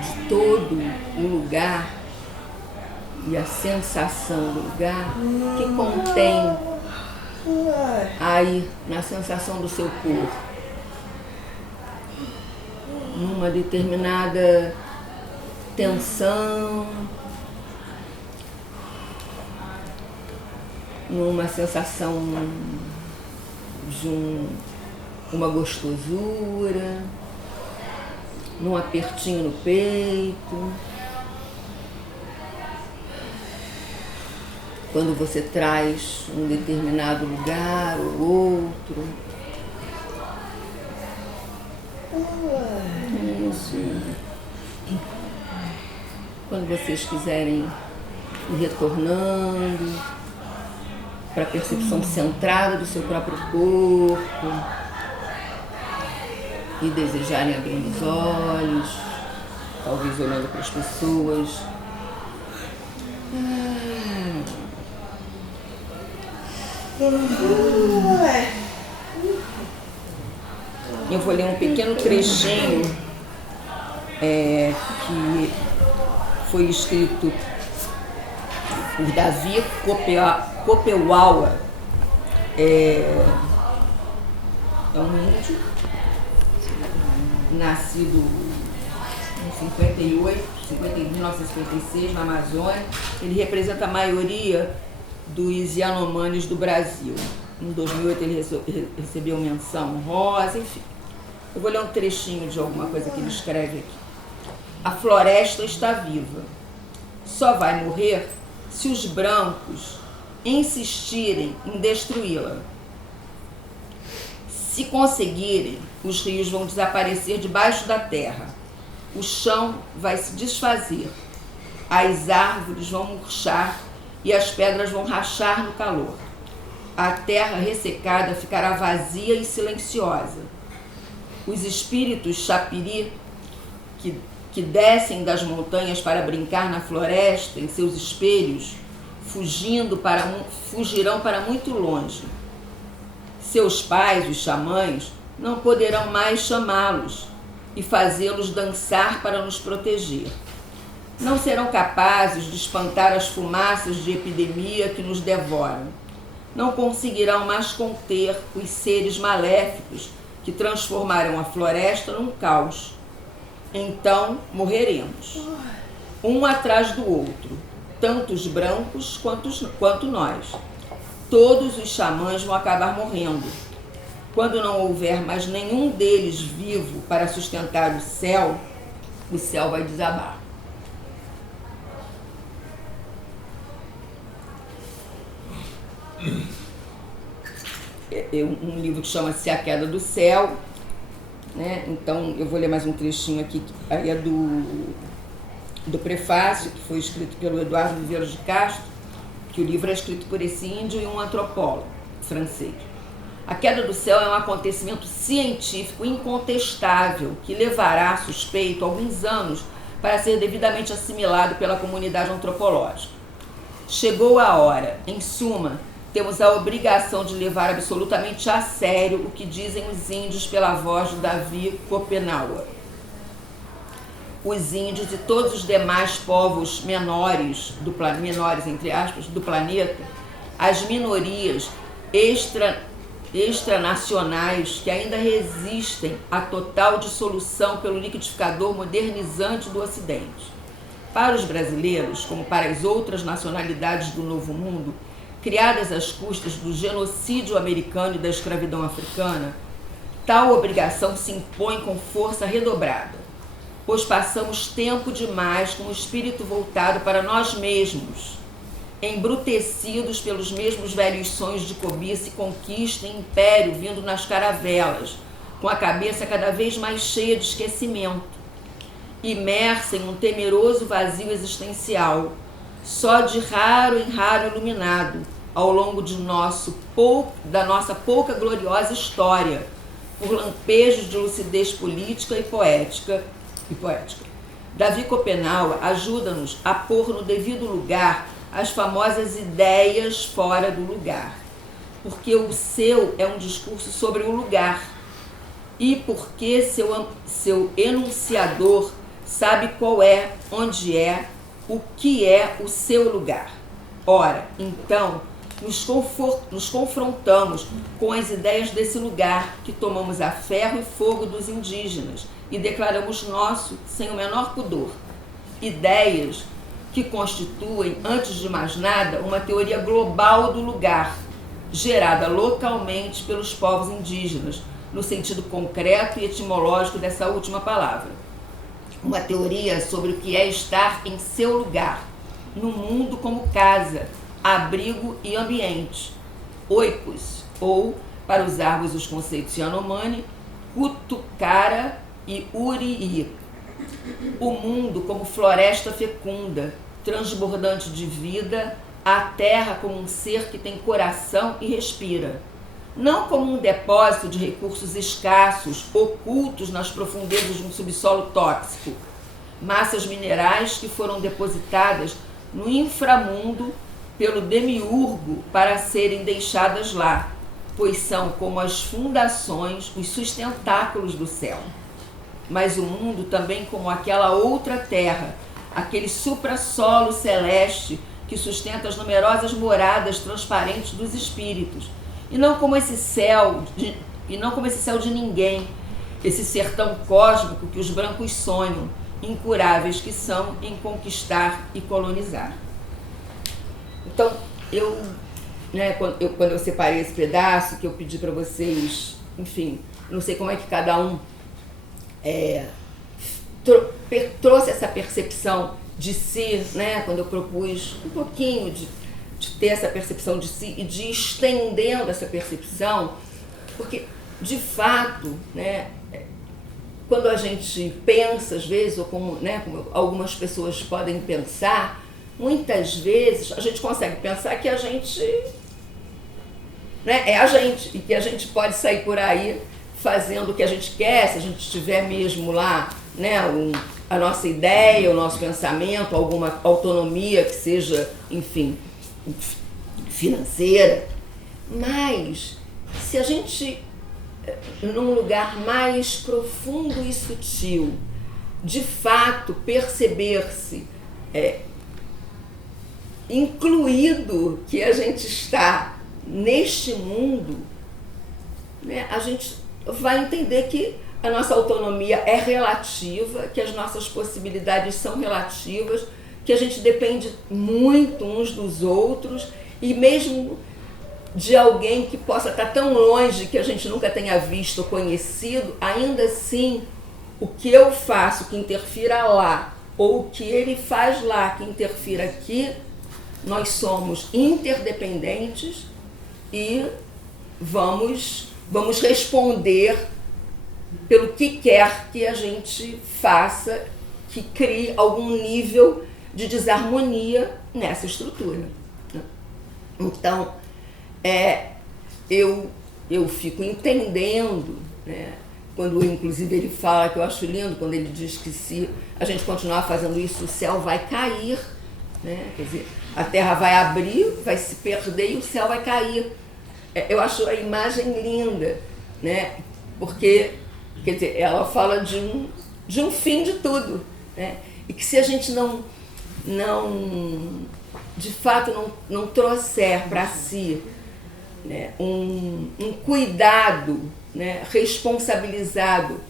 de todo o lugar e a sensação do lugar, o que contém aí na sensação do seu corpo, numa determinada tensão, numa sensação de uma gostosura, num apertinho no peito, quando você traz um determinado lugar ou outro. Isso. Quando vocês quiserem ir retornando para a percepção centrada do seu próprio corpo e desejarem abrir os olhos, talvez olhando para as pessoas. Eu vou ler um pequeno trechinho que foi escrito por Davi Kopelwala, é um índio, nascido em 1956, na Amazônia. Ele representa a maioria dos Yanomamis do Brasil. Em 2008 ele recebeu menção honrosa, enfim. Eu vou ler um trechinho de alguma coisa que ele escreve aqui. A floresta está viva. Só vai morrer se os brancos insistirem em destruí-la. Se conseguirem, os rios vão desaparecer debaixo da terra, o chão vai se desfazer, as árvores vão murchar e as pedras vão rachar no calor. A terra ressecada ficará vazia e silenciosa. Os espíritos chapiri que descem das montanhas para brincar na floresta em seus espelhos, fugirão para muito longe. Seus pais, os xamãs, não poderão mais chamá-los e fazê-los dançar para nos proteger. Não serão capazes de espantar as fumaças de epidemia que nos devoram. Não conseguirão mais conter os seres maléficos que transformarão a floresta num caos. Então morreremos, um atrás do outro, tanto os brancos quanto nós. Todos os xamãs vão acabar morrendo. Quando não houver mais nenhum deles vivo para sustentar o céu vai desabar. Um livro que chama-se A Queda do Céu, né? Então eu vou ler mais um trechinho aqui, aí é do prefácio, que foi escrito pelo Eduardo Viveiros de Castro, que o livro é escrito por esse índio e um antropólogo francês. A queda do céu é um acontecimento científico incontestável que levará a suspeito alguns anos para ser devidamente assimilado pela comunidade antropológica. Chegou a hora, em suma, temos a obrigação de levar absolutamente a sério o que dizem os índios pela voz de Davi Copenauer. Os índios e todos os demais povos menores entre aspas, do planeta, as minorias extranacionais que ainda resistem à total dissolução pelo liquidificador modernizante do Ocidente. Para os brasileiros, como para as outras nacionalidades do Novo Mundo, criadas às custas do genocídio americano e da escravidão africana, tal obrigação se impõe com força redobrada, pois passamos tempo demais com o espírito voltado para nós mesmos, embrutecidos pelos mesmos velhos sonhos de cobiça e conquista e império vindo nas caravelas, com a cabeça cada vez mais cheia de esquecimento, imersa em um temeroso vazio existencial, só de raro em raro iluminado, ao longo da nossa pouca gloriosa história, por lampejos de lucidez política e poética. Davi Copenauer ajuda-nos a pôr no devido lugar as famosas ideias fora do lugar, porque o seu é um discurso sobre o lugar, e porque seu enunciador sabe qual é, onde é, o que é o seu lugar. Ora, então, nos confrontamos com as ideias desse lugar que tomamos a ferro e fogo dos indígenas e declaramos nosso sem o menor pudor. Ideias que constituem, antes de mais nada, uma teoria global do lugar, gerada localmente pelos povos indígenas, no sentido concreto e etimológico dessa última palavra. Uma teoria sobre o que é estar em seu lugar, no mundo como casa, abrigo e ambiente. Oikos, ou, para usarmos os conceitos Yanomami, Kutukara e Urií. O mundo como floresta fecunda, transbordante de vida, a terra como um ser que tem coração e respira. Não como um depósito de recursos escassos, ocultos nas profundezas de um subsolo tóxico, massas minerais que foram depositadas no inframundo pelo demiurgo para serem deixadas lá, pois são como as fundações, os sustentáculos do céu. Mas o mundo também como aquela outra terra, aquele suprassolo celeste que sustenta as numerosas moradas transparentes dos espíritos, e não como esse céu de ninguém, esse sertão cósmico que os brancos sonham, incuráveis que são em conquistar e colonizar. Então, quando eu separei esse pedaço, que eu pedi para vocês, enfim, não sei como é que cada um trouxe essa percepção de si, né? Quando eu propus um pouquinho de ter essa percepção de si e de ir estendendo essa percepção, porque de fato, né, quando a gente pensa, às vezes, ou como, né, como algumas pessoas podem pensar, muitas vezes a gente consegue pensar que a gente, né, é a gente, e que a gente pode sair por aí fazendo o que a gente quer, se a gente tiver mesmo lá, né, a nossa ideia, o nosso pensamento, alguma autonomia que seja, enfim, financeira. Mas se a gente, num lugar mais profundo e sutil, de fato perceber-se incluído que a gente está neste mundo, né, a gente vai entender que a nossa autonomia é relativa, que as nossas possibilidades são relativas, que a gente depende muito uns dos outros, e mesmo de alguém que possa estar tão longe que a gente nunca tenha visto ou conhecido, ainda assim, o que eu faço que interfira lá, ou o que ele faz lá que interfira aqui, nós somos interdependentes e vamos responder pelo que quer que a gente faça, que crie algum nível de desarmonia nessa estrutura. Então, eu fico entendendo, né, quando inclusive ele fala, que eu acho lindo, quando ele diz que se a gente continuar fazendo isso, o céu vai cair, né? Quer dizer, a terra vai abrir, vai se perder e o céu vai cair. Eu acho a imagem linda, né? Porque, quer dizer, ela fala de um fim de tudo, né? E que se a gente de fato não trouxer para si, né, um cuidado, né, responsabilizado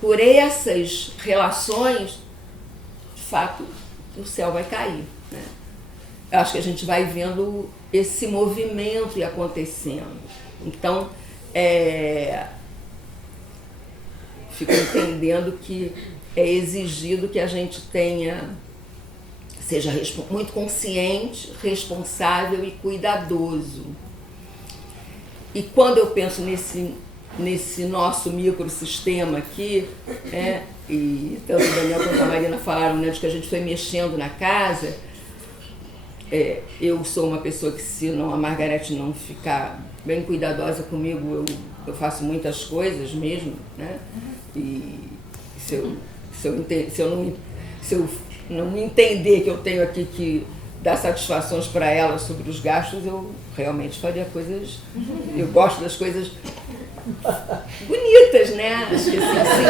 por essas relações, de fato o céu vai cair, né? Eu acho que a gente vai vendo esse movimento acontecendo. Então, fico entendendo que é exigido que a gente seja muito consciente, responsável e cuidadoso. E quando eu penso nesse nosso microsistema aqui, e tanto o Daniel quanto a Marina falaram, né, de que a gente foi mexendo na casa, eu sou uma pessoa que, se a Margarete não ficar bem cuidadosa comigo, eu faço muitas coisas mesmo, né? E se eu não entender que eu tenho aqui que dar satisfações para ela sobre os gastos, eu realmente faria coisas... Eu gosto das coisas bonitas, né? Acho que assim,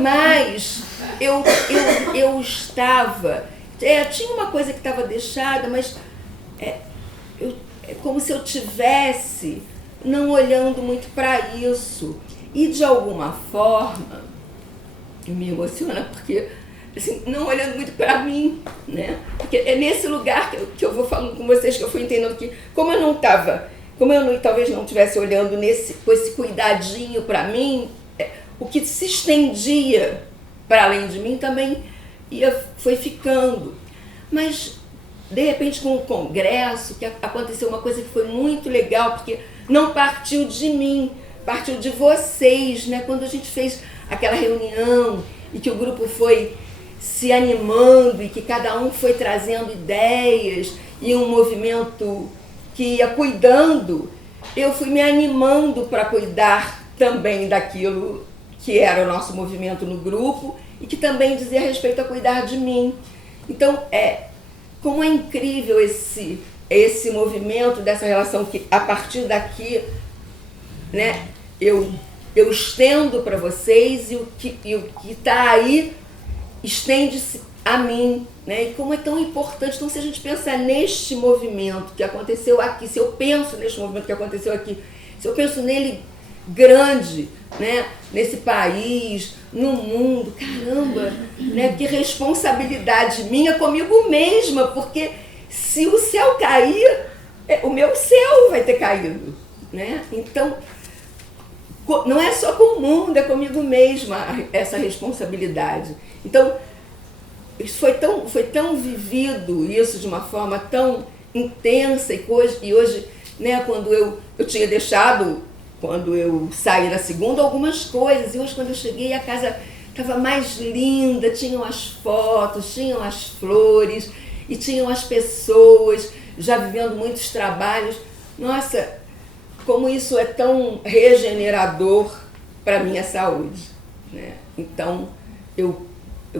mas eu estava... tinha uma coisa que estava deixada, mas é como se eu tivesse não olhando muito para isso. E, de alguma forma, me emociona, porque, assim, não olhando muito para mim, né? Porque é nesse lugar que eu vou falando com vocês, que eu fui entendendo que, como eu talvez não estivesse olhando com esse cuidadinho para mim, o que se estendia para além de mim também foi ficando. Mas, de repente, com o congresso, que aconteceu uma coisa que foi muito legal, porque não partiu de mim, partiu de vocês, né? Quando a gente fez aquela reunião e que o grupo foi se animando e que cada um foi trazendo ideias e um movimento que ia cuidando, eu fui me animando para cuidar também daquilo que era o nosso movimento no grupo e que também dizia respeito a cuidar de mim. Então, como é incrível esse movimento dessa relação que, a partir daqui, né, eu estendo para vocês e o que está aí estende-se a mim, né? E como é tão importante. Então, se a gente pensar neste movimento que aconteceu aqui, se eu penso neste movimento que aconteceu aqui, se eu penso nele grande, né, nesse país, no mundo, caramba, né, que responsabilidade minha comigo mesma, porque se o céu cair, o meu céu vai ter caído, né? Então, não é só com o mundo, é comigo mesma essa responsabilidade. Então, isso foi tão vivido, isso de uma forma tão intensa, e hoje, né, quando eu tinha deixado quando eu saí da segunda, algumas coisas. E hoje, quando eu cheguei, a casa estava mais linda, tinham as fotos, tinham as flores e tinham as pessoas já vivendo muitos trabalhos. Nossa, como isso é tão regenerador para a minha saúde, né? Então, eu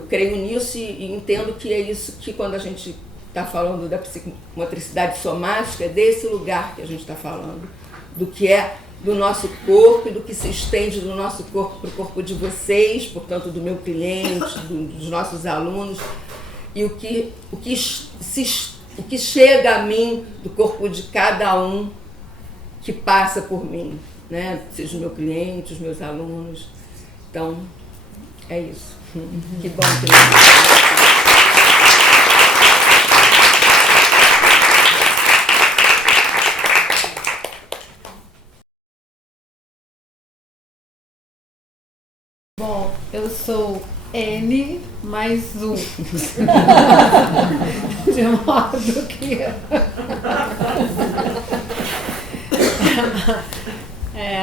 creio nisso e entendo que é isso que, quando a gente está falando da psicomotricidade somática, é desse lugar que a gente está falando, do que é do nosso corpo e do que se estende do nosso corpo para o corpo de vocês, portanto, do meu cliente, dos nossos alunos, e o que chega a mim do corpo de cada um que passa por mim, né? Seja o meu cliente, os meus alunos. Então, é isso. Que bom que Bom, eu sou N mais um. De modo que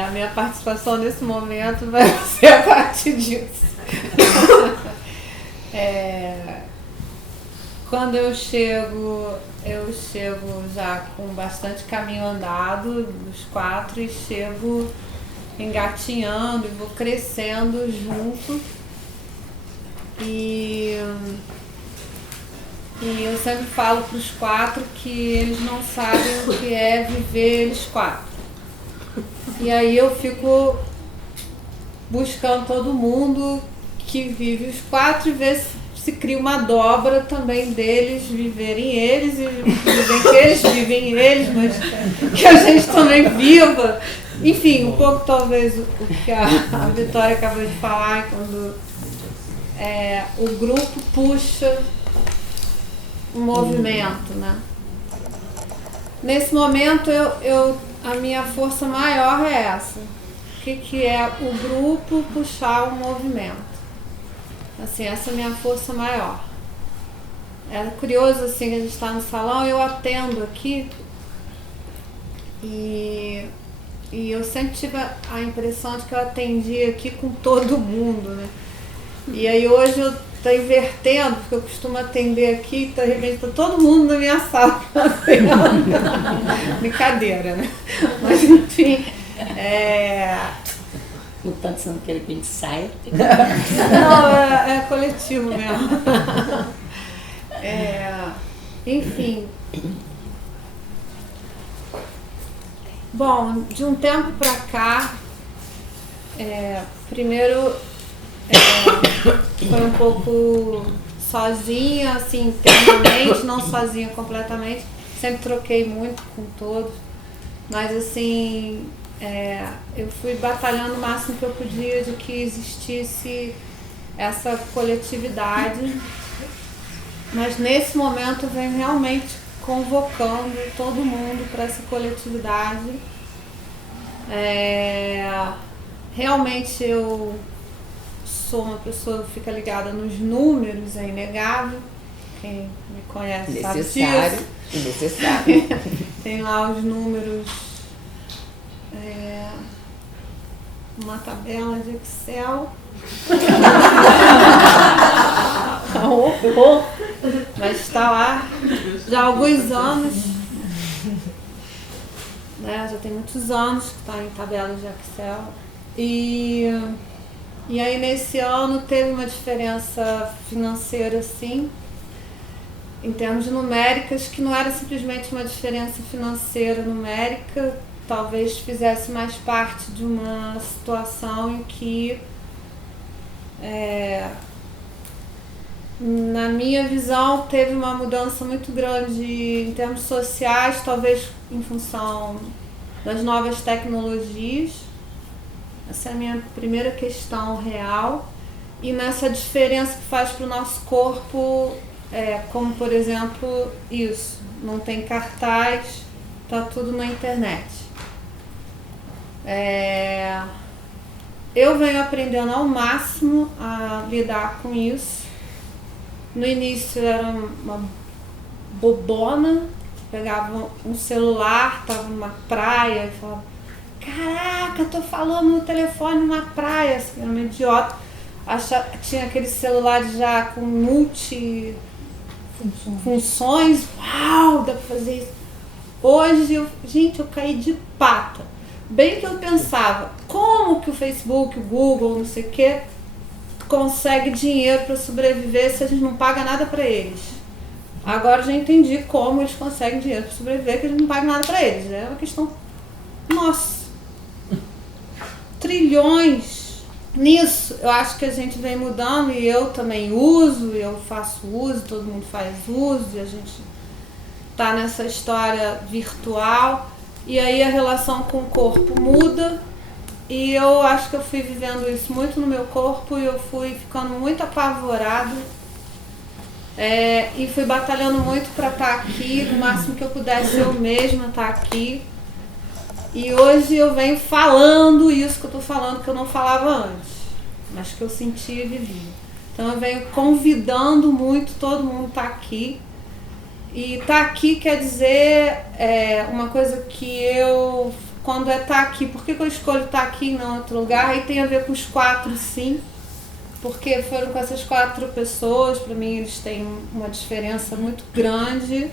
a minha participação nesse momento vai ser a partir disso. Quando eu chego já com bastante caminho andado dos 4 e chego engatinhando e vou crescendo junto. E eu sempre falo para os 4 que eles não sabem o que é viver eles 4. E aí eu fico buscando todo mundo que vive os 4 e ver se cria uma dobra também deles viverem eles e dizem que eles vivem eles, mas que a gente também viva. Enfim, um pouco talvez o que a Vitória acabou de falar, quando o grupo puxa o movimento, né? Nesse momento a minha força maior é essa. O que é o grupo puxar o movimento? Assim, essa é a minha força maior. É curioso assim que a gente está no salão, eu atendo aqui e eu sempre tive a impressão de que eu atendia aqui com todo mundo, né? E aí hoje eu estou invertendo, porque eu costumo atender aqui e de repente está todo mundo na minha sala atendendo. Brincadeira, né? Mas enfim, Não tanto você não quer que a gente saia. Não, é coletivo mesmo. Enfim. Bom, de um tempo pra cá, primeiro foi um pouco sozinha, assim, internamente, não sozinha completamente. Sempre troquei muito com todos, mas assim, eu fui batalhando o máximo que eu podia de que existisse essa coletividade, mas nesse momento eu venho realmente convocando todo mundo para essa coletividade. Realmente eu sou uma pessoa que fica ligada nos números, é inegável. Quem me conhece sabe disso. Necessário. Tem lá os números, uma tabela de Excel. Mas está lá já há alguns anos, né? Já tem muitos anos que está em tabelas de Excel. E aí nesse ano teve uma diferença financeira, sim, em termos de numéricas, que não era simplesmente uma diferença financeira numérica, talvez fizesse mais parte de uma situação em que, na minha visão, teve uma mudança muito grande em termos sociais, talvez em função das novas tecnologias. Essa é a minha primeira questão real. E nessa diferença que faz para o nosso corpo, como por exemplo isso, não tem cartaz, está tudo na internet. Eu venho aprendendo ao máximo a lidar com isso. No início era uma bobona, pegava um celular, estava numa praia e falava, caraca, tô falando no telefone numa praia, assim, era uma idiota. Tinha aquele celular já com multi-funções, uau, dá pra fazer isso. Hoje, gente, eu caí de pata. Bem que eu pensava, como que o Facebook, o Google, não sei o que, consegue dinheiro para sobreviver se a gente não paga nada para eles? Agora eu já entendi como eles conseguem dinheiro para sobreviver, que a gente não paga nada para eles. É uma questão, nossa, trilhões. Nisso, eu acho que a gente vem mudando e eu também uso, eu faço uso, todo mundo faz uso, e a gente tá nessa história virtual. E aí a relação com o corpo muda e eu acho que eu fui vivendo isso muito no meu corpo e eu fui ficando muito apavorada e fui batalhando muito para estar aqui, no máximo que eu pudesse eu mesma estar aqui. E hoje eu venho falando isso que eu tô falando, que eu não falava antes, mas que eu sentia e vivia. Então eu venho convidando muito todo mundo estar aqui. E estar aqui quer dizer uma coisa que eu, quando estar aqui, por que eu escolho estar aqui e não em outro lugar? Aí tem a ver com os 4, sim, porque foram com essas 4 pessoas, para mim eles têm uma diferença muito grande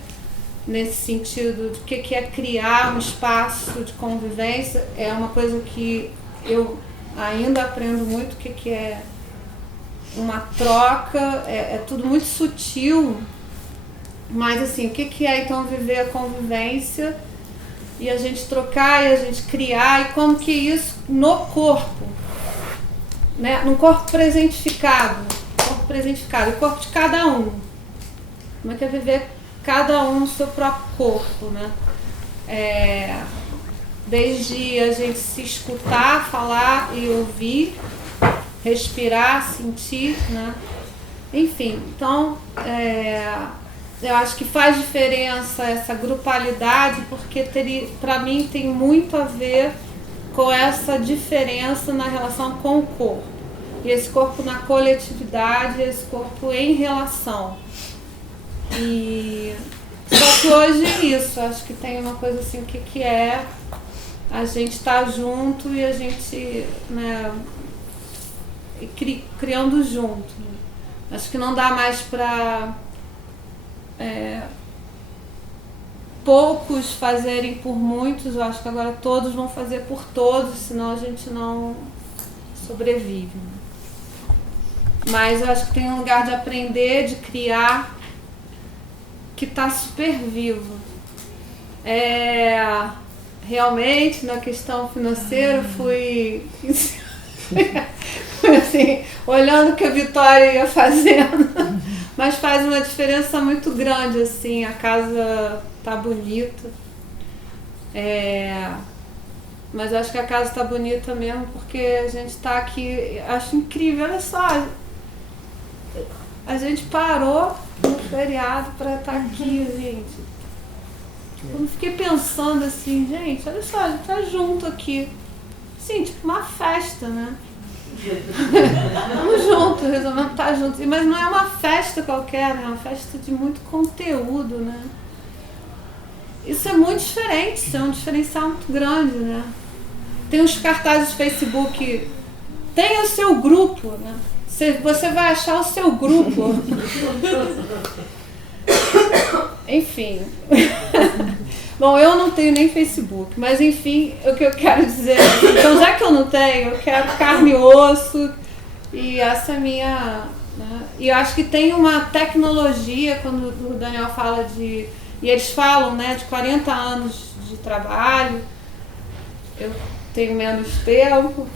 nesse sentido de que é criar um espaço de convivência. É uma coisa que eu ainda aprendo muito, o que é uma troca, é tudo muito sutil. Mas assim, o que é então viver a convivência e a gente trocar e a gente criar e como que isso no corpo, né? No corpo presentificado, o corpo de cada um. Como é que é viver cada um no seu próprio corpo, né? Desde a gente se escutar, falar e ouvir, respirar, sentir, né? Enfim, então eu acho que faz diferença essa grupalidade, porque para mim tem muito a ver com essa diferença na relação com o corpo. E esse corpo na coletividade, esse corpo em relação. E só que hoje é isso, acho que tem uma coisa assim, o que é a gente estar junto e a gente, né, criando junto. Acho que não dá mais para poucos fazerem por muitos, eu acho que agora todos vão fazer por todos, senão a gente não sobrevive. Mas eu acho que tem um lugar de aprender, de criar, que está super vivo. Realmente, na questão financeira, fui assim, olhando o que a Vitória ia fazendo. Mas faz uma diferença muito grande, assim, a casa tá bonita. Mas eu acho que a casa tá bonita mesmo porque a gente tá aqui, acho incrível, olha só. A gente parou no feriado para estar aqui, gente. Eu fiquei pensando assim, gente, olha só, a gente tá junto aqui. Assim, tipo uma festa, né? Estamos juntos, resolvemos estar juntos. Mas não é uma festa qualquer, né? É uma festa de muito conteúdo, né? Isso é muito diferente, isso é um diferencial muito grande, né? Tem uns cartazes do Facebook, tem o seu grupo, né? Você vai achar o seu grupo. Enfim. Bom, eu não tenho nem Facebook, mas enfim, o que eu quero dizer é, então já que eu não tenho, eu quero carne e osso, e essa é a minha, né? E eu acho que tem uma tecnologia, quando o Daniel fala de, e eles falam, né, de 40 anos de trabalho, eu tenho menos tempo,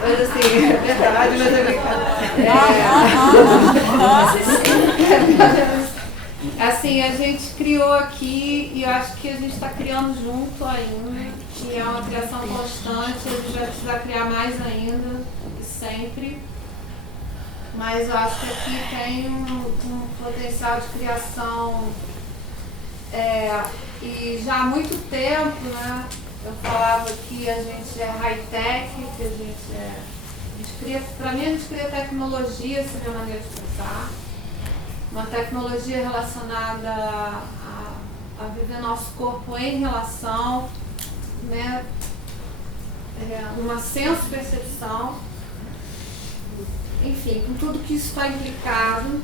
mas assim, é verdade, mas é brincadeira. Assim, a gente criou aqui e eu acho que a gente está criando junto ainda, e é uma criação constante, a gente vai precisar criar mais ainda, sempre. Mas eu acho que aqui tem um potencial de criação e já há muito tempo, né? Eu falava que a gente é high-tech, que a gente cria, para mim a gente cria tecnologia, essa é a minha maneira de pensar. Uma tecnologia relacionada a viver né, nosso corpo em relação, né, uma senso-percepção, enfim, com tudo que isso está implicado.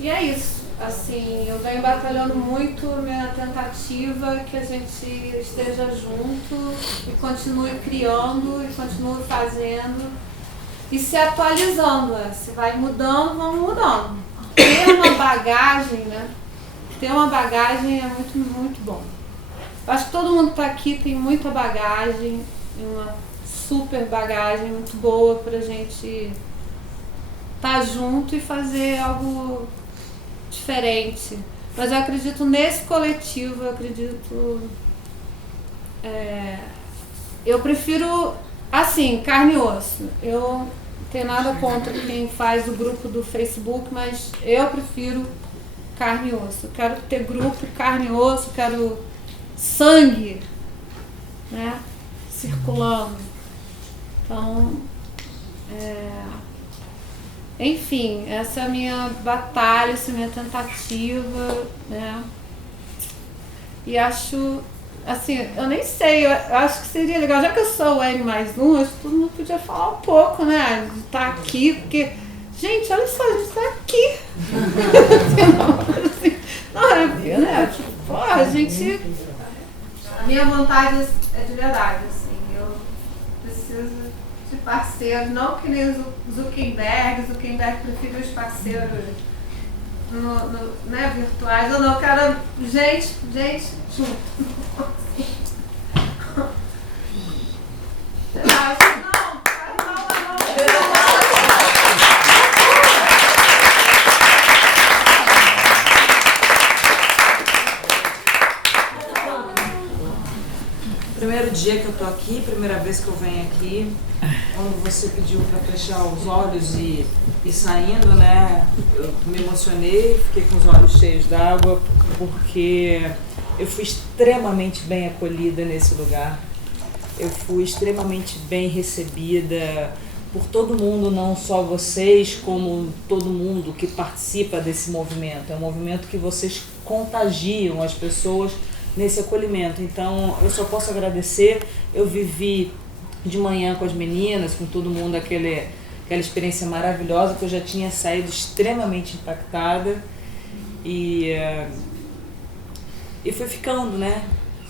E é isso. Assim, eu venho batalhando muito minha tentativa que a gente esteja junto e continue criando e continue fazendo e se atualizando, né? Se vai mudando, vamos mudando. Ter uma bagagem, né? Ter uma bagagem é muito, muito bom. Eu acho que todo mundo que está aqui tem muita bagagem, uma super bagagem muito boa pra gente estar junto e fazer algo diferente. Mas eu acredito nesse coletivo, eu prefiro assim, carne e osso. Eu não tenho nada contra quem faz o grupo do Facebook, mas eu prefiro carne e osso. Eu quero ter grupo, carne e osso, quero sangue, né, circulando. Então, enfim, essa é a minha batalha, essa é a minha tentativa, né? E acho, assim, eu nem sei, eu acho que seria legal, já que eu sou o N+1, acho que todo mundo podia falar um pouco, né? De estar aqui, porque, gente, olha só, a gente está aqui. Não, né? Tipo, pô, a gente. A minha vontade é de verdade, assim, eu preciso de parceiros, não que nem o Zuckerberg prefere os parceiros né, virtuais, eu não quero gente junto. Primeiro dia que eu tô aqui, primeira vez que eu venho aqui, quando você pediu para fechar os olhos e saindo, né, eu me emocionei, fiquei com os olhos cheios d'água, porque eu fui extremamente bem acolhida nesse lugar, eu fui extremamente bem recebida por todo mundo, não só vocês, como todo mundo que participa desse movimento. É um movimento que vocês contagiam as pessoas nesse acolhimento. Então, eu só posso agradecer. Eu vivi de manhã com as meninas, com todo mundo, aquela experiência maravilhosa, que eu já tinha saído extremamente impactada. E fui ficando, né?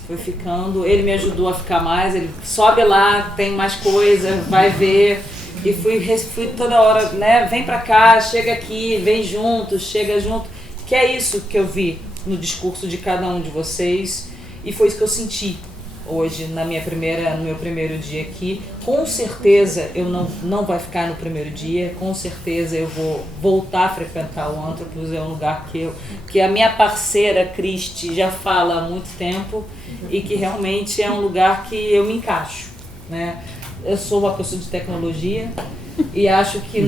Fui ficando. Ele me ajudou a ficar mais. Ele sobe lá, tem mais coisa, vai ver. E fui toda hora, né? Vem pra cá, chega aqui, vem junto, chega junto. Que é isso que eu vi no discurso de cada um de vocês, e foi isso que eu senti hoje no meu primeiro dia aqui. Com certeza eu não vai ficar no primeiro dia, com certeza eu vou voltar a frequentar o Antropos. É um lugar que a minha parceira Cristi já fala há muito tempo e que realmente é um lugar que eu me encaixo, né? Eu sou uma pessoa de tecnologia e acho que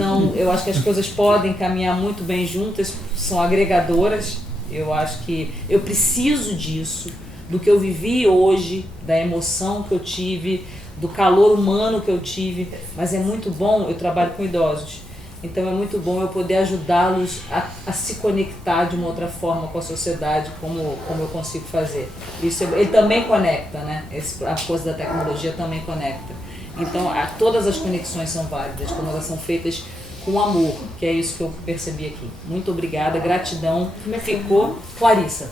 as coisas podem caminhar muito bem juntas, são agregadoras. Eu acho que eu preciso disso, do que eu vivi hoje, da emoção que eu tive, do calor humano que eu tive, mas é muito bom, eu trabalho com idosos, então é muito bom eu poder ajudá-los a se conectar de uma outra forma com a sociedade, como eu consigo fazer. Isso ele também conecta, né? A coisa da tecnologia também conecta. Então, todas as conexões são válidas, quando elas são feitas com amor, que é isso que eu percebi aqui. Muito obrigada, gratidão. Ficou Clarissa.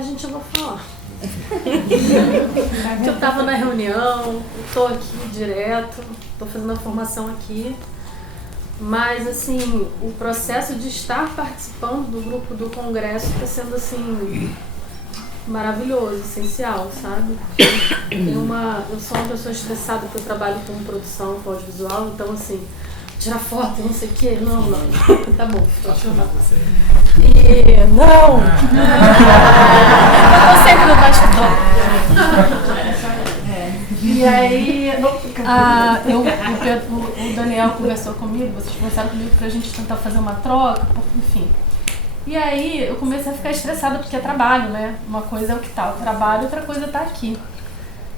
Gente, eu vou falar. Eu tava na reunião, tô aqui direto, tô fazendo a formação aqui, mas assim, o processo de estar participando do grupo do congresso está sendo assim maravilhoso, essencial, sabe? Eu sou uma pessoa estressada porque eu trabalho com produção audiovisual, então assim, tirar foto, não sei o quê, não, tá bom, deixa eu falar. E não! Eu tô sempre no bastidor. E aí, o Daniel conversou comigo, vocês conversaram comigo pra gente tentar fazer uma troca, enfim. E aí eu comecei a ficar estressada porque é trabalho, né? Uma coisa é o que tá, o trabalho, outra coisa tá aqui.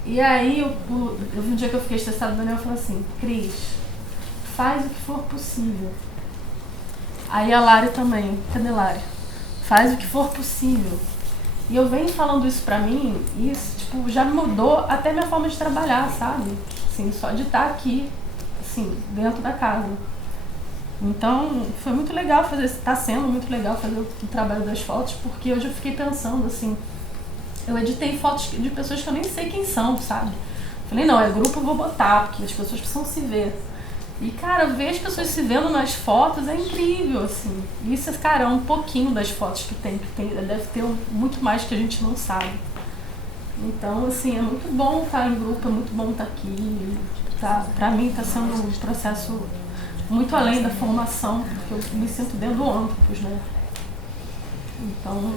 E aí, um dia que eu fiquei estressada, o Daniel falou assim: Cris, faz o que for possível. Aí a Lari também, cadê Lari? Faz o que for possível. E eu venho falando isso pra mim, e isso, tipo, já mudou até minha forma de trabalhar, sabe? Assim, só de estar aqui, assim, dentro da casa. Então, foi muito legal fazer, tá sendo muito legal fazer o trabalho das fotos, porque hoje eu fiquei pensando, assim, eu editei fotos de pessoas que eu nem sei quem são, sabe? Falei, não, é grupo, eu vou botar, porque as pessoas precisam se ver. E, cara, ver as pessoas se vendo nas fotos é incrível, assim. Isso, cara, é um pouquinho das fotos que tem, deve ter muito mais que a gente não sabe. Então, assim, é muito bom estar em grupo, é muito bom estar aqui. Tá, pra mim tá sendo um processo muito além da formação, porque eu me sinto dentro do ônibus, né? Então,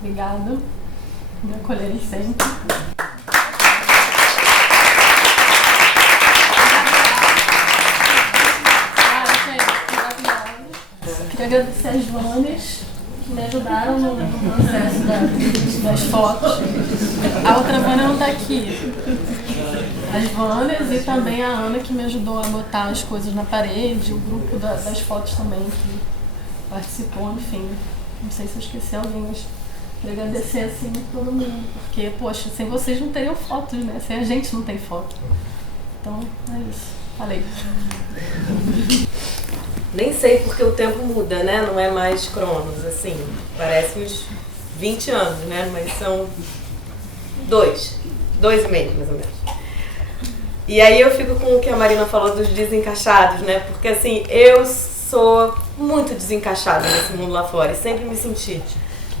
obrigada. Me acolherem sempre. Queria agradecer as Vânias que me ajudaram no processo das fotos. A outra Vânia não está aqui. As Vânias e também a Ana que me ajudou a botar as coisas na parede, o grupo das fotos também que participou, enfim. Não sei se eu esqueci alguém, mas queria agradecer assim todo mundo, porque, poxa, sem vocês não teriam fotos, né? Sem a gente não tem foto. Então, é isso. Falei. Nem sei porque o tempo muda, né? Não é mais Cronos, assim. Parece uns 20 anos, né? Mas são 2 e meio, mais ou menos. E aí eu fico com o que a Marina falou dos desencaixados, né? Porque, assim, eu sou muito desencaixada nesse mundo lá fora. E sempre me senti,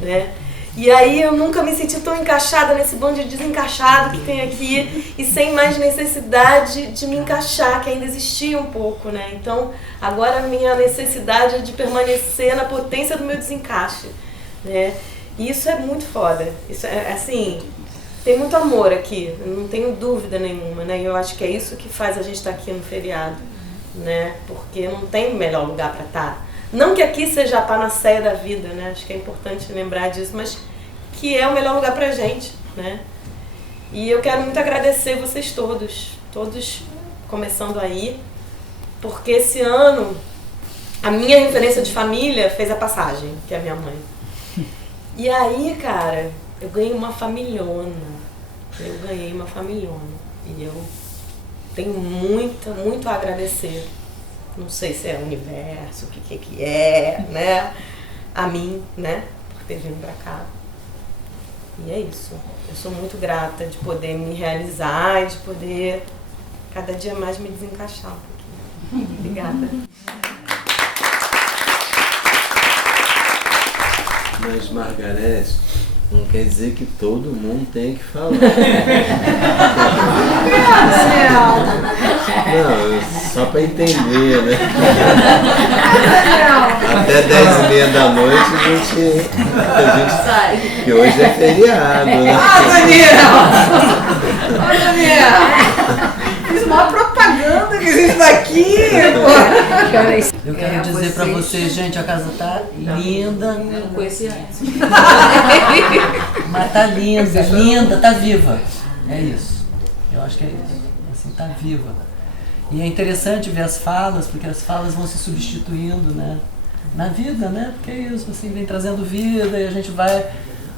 né? E aí eu nunca me senti tão encaixada nesse bando de desencaixado que tem aqui e sem mais necessidade de me encaixar, que ainda existia um pouco, né? Então, agora a minha necessidade é de permanecer na potência do meu desencaixe, né? E isso é muito foda. Isso é, assim, tem muito amor aqui, eu não tenho dúvida nenhuma, né? E eu acho que é isso que faz a gente estar aqui no feriado, né? Porque não tem melhor lugar para estar. Não que aqui seja a panaceia da vida, né? Acho que é importante lembrar disso, mas que é o melhor lugar pra gente, né? E eu quero muito agradecer vocês todos começando aí, porque esse ano a minha referência de família fez a passagem, que é a minha mãe. E aí, cara, eu ganhei uma familhona. E eu tenho muito a agradecer. Não sei se é o universo, o que é, né? A mim, né? Por ter vindo pra cá. E é isso. Eu sou muito grata de poder me realizar e de poder cada dia mais me desencaixar um pouquinho. Obrigada. Mas, Margarete, não quer dizer que todo mundo tem que falar. Não, só para entender, né? Até 10h30 da noite a gente sai. Que hoje é feriado, né? Daniel! Fiz uma propaganda que a gente tá aqui, pô. Eu quero dizer pra vocês, gente, a casa tá linda. Eu não conhecia antes. Mas tá linda, tá viva. É isso. Eu acho que é isso. Assim, tá viva. E é interessante ver as falas, porque as falas vão se substituindo, né? Na vida, né? Porque é isso, assim, vem trazendo vida e a gente vai...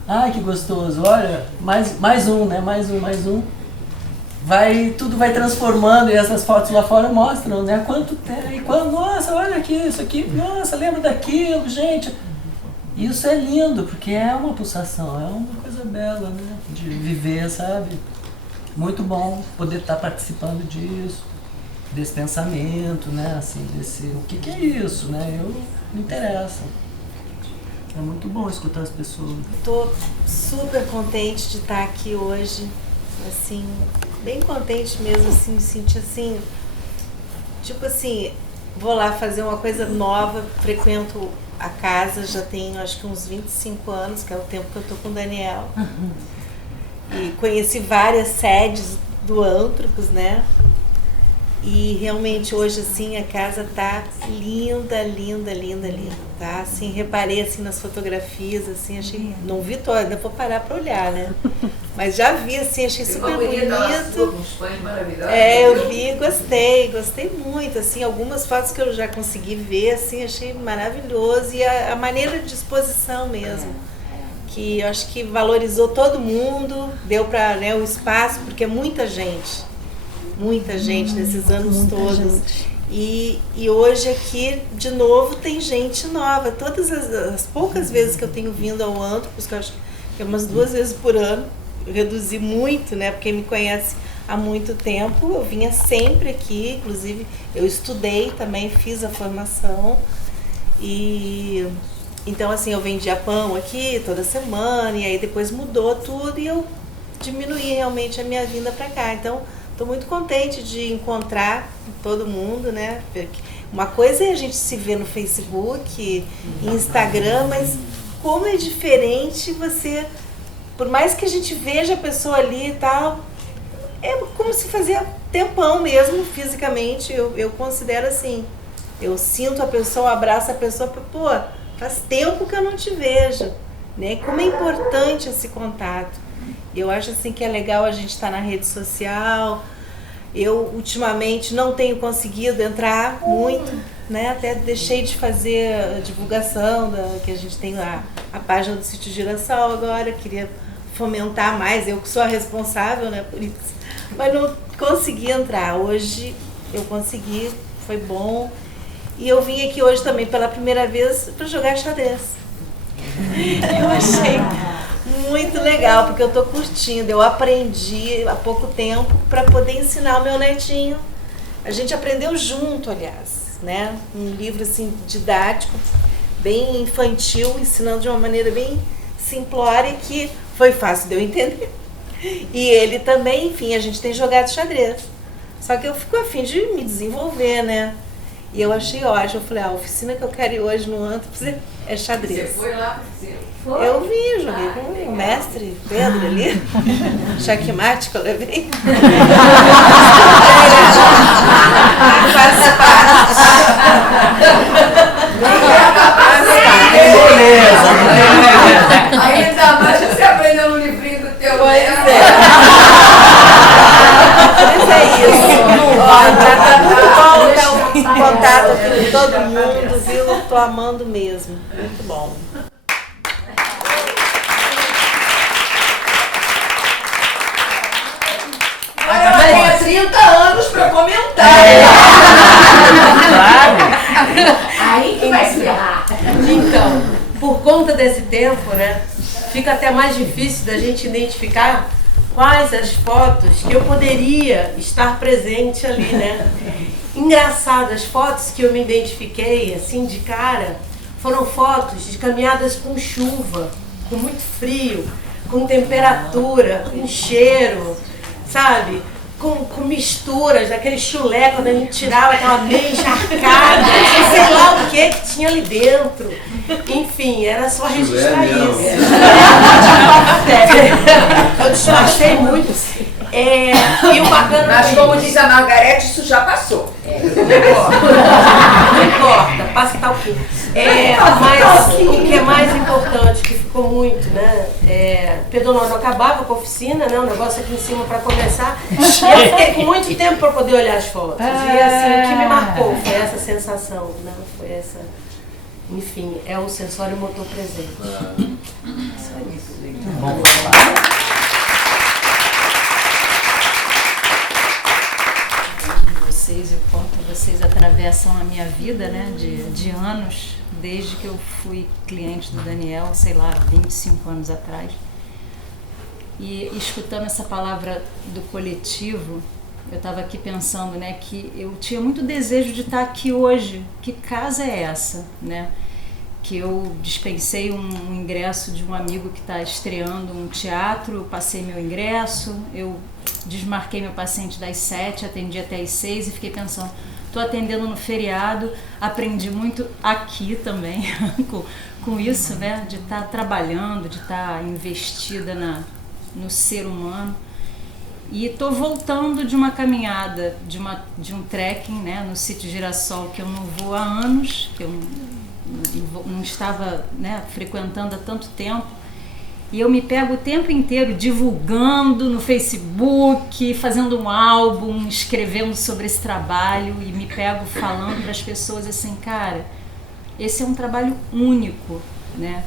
Ai, que gostoso. Olha, mais um, né? Mais um. Tudo vai transformando e essas fotos lá fora mostram, né? Quanto tem, nossa, olha aqui, isso aqui, nossa, lembra daquilo, gente. Isso é lindo, porque é uma pulsação, é uma coisa bela, né? De viver, sabe? Muito bom poder estar participando disso, desse pensamento, né? Assim, o que é isso, né? Me interessa. É muito bom escutar as pessoas. Estou super contente de estar aqui hoje, assim, bem contente mesmo, assim, me sentir assim, tipo assim, vou lá fazer uma coisa nova, frequento a casa, já tenho acho que uns 25 anos, que é o tempo que eu tô com o Daniel. E conheci várias sedes do Antropos, né? E realmente hoje assim a casa tá linda, linda, linda, linda, tá? Assim, reparei assim nas fotografias, assim, achei, não vi toda, ainda vou parar para olhar, né? Mas já vi assim, achei super bonito. Eu vi, gostei muito, assim, algumas fotos que eu já consegui ver, assim, achei maravilhoso e a maneira de disposição mesmo. Que eu acho que valorizou todo mundo, deu para, né, o espaço, porque é muita gente nesses anos todos. E hoje aqui, de novo, tem gente nova. Todas as poucas vezes que eu tenho vindo ao antro, porque eu acho que é umas 2 vezes por ano, eu reduzi muito, né? Porque me conhece há muito tempo, eu vinha sempre aqui, inclusive eu estudei também, fiz a formação. E então assim, eu vendia pão aqui toda semana, e aí depois mudou tudo e eu diminuí realmente a minha vinda para cá. Então, estou muito contente de encontrar todo mundo, né? Uma coisa é a gente se ver no Facebook, Instagram, mas como é diferente você, por mais que a gente veja a pessoa ali e tal, é como se fazia tempão mesmo, fisicamente, eu considero assim. Eu sinto a pessoa, abraço a pessoa, pô, faz tempo que eu não te vejo, né? Como é importante esse contato. Eu acho assim que é legal a gente estar na rede social. Eu ultimamente não tenho conseguido entrar muito, né? Até deixei de fazer a divulgação que a gente tem a página do Sítio Girassol agora, queria fomentar mais, eu que sou a responsável, né, por isso. Mas não consegui entrar. Hoje eu consegui, foi bom. E eu vim aqui hoje também pela primeira vez para jogar xadrez. Eu achei muito legal, porque eu estou curtindo. Eu aprendi há pouco tempo para poder ensinar o meu netinho. A gente aprendeu junto, aliás, né? Um livro assim didático, bem infantil, ensinando de uma maneira bem simplória que foi fácil de eu entender. E ele também, enfim, a gente tem jogado xadrez. Só que eu fico a fim de me desenvolver, né? E eu achei ótimo. Eu falei, a oficina que eu quero ir hoje no antro é xadrez. Você foi lá para oficina? Eu vi, joguei com o mestre Pedro ali. Checkmate que eu levei. Faz parte. Ainda mais você aprendeu no livrinho do teu. Pois é. Mas é isso. Tá muito bom ter um contato aqui com todo mundo, viu? Tô amando mesmo. Muito bom. Ela tem 30 anos para comentar. Aí que vai se errar. Então, por conta desse tempo, né, fica até mais difícil da gente identificar quais as fotos que eu poderia estar presente ali, né? Engraçado, as fotos que eu me identifiquei, assim, de cara, foram fotos de caminhadas com chuva, com muito frio, com temperatura, com cheiro, sabe? Com misturas, daquele chulé, quando a gente tirava aquela meia encharcada, sei lá o que tinha ali dentro. Enfim, era só registrar isso. Eu disfarcei muito. E o bacana... Mas como diz a Margarete, isso já passou. Não importa, passa tal que. Mas o que é mais importante, que ficou muito, né? Pedro não acabava com a oficina, né? O negócio aqui em cima para começar. E eu fiquei com muito tempo para poder olhar as fotos. E assim, o que me marcou foi essa sensação, né? Foi essa. Enfim, é o sensório motor presente. Isso é isso. Bom, vocês e o quanto vocês atravessam a minha vida, né, de anos, desde que eu fui cliente do Daniel, sei lá, 25 anos atrás. E escutando essa palavra do coletivo, eu estava aqui pensando, né, que eu tinha muito desejo de estar aqui hoje. Que casa é essa, né? Que eu dispensei um ingresso de um amigo que está estreando um teatro, eu passei meu ingresso, eu desmarquei meu paciente das 7, atendi até as 6 e fiquei pensando, estou atendendo no feriado, aprendi muito aqui também com isso, né, de estar trabalhando, de estar investida no ser humano. E estou voltando de uma caminhada, de um trekking, né, no sítio Girassol, que eu não vou há anos, que eu não estava, né, frequentando há tanto tempo. E eu me pego o tempo inteiro divulgando no Facebook, fazendo um álbum, escrevendo sobre esse trabalho, e me pego falando para as pessoas assim, cara, esse é um trabalho único, né?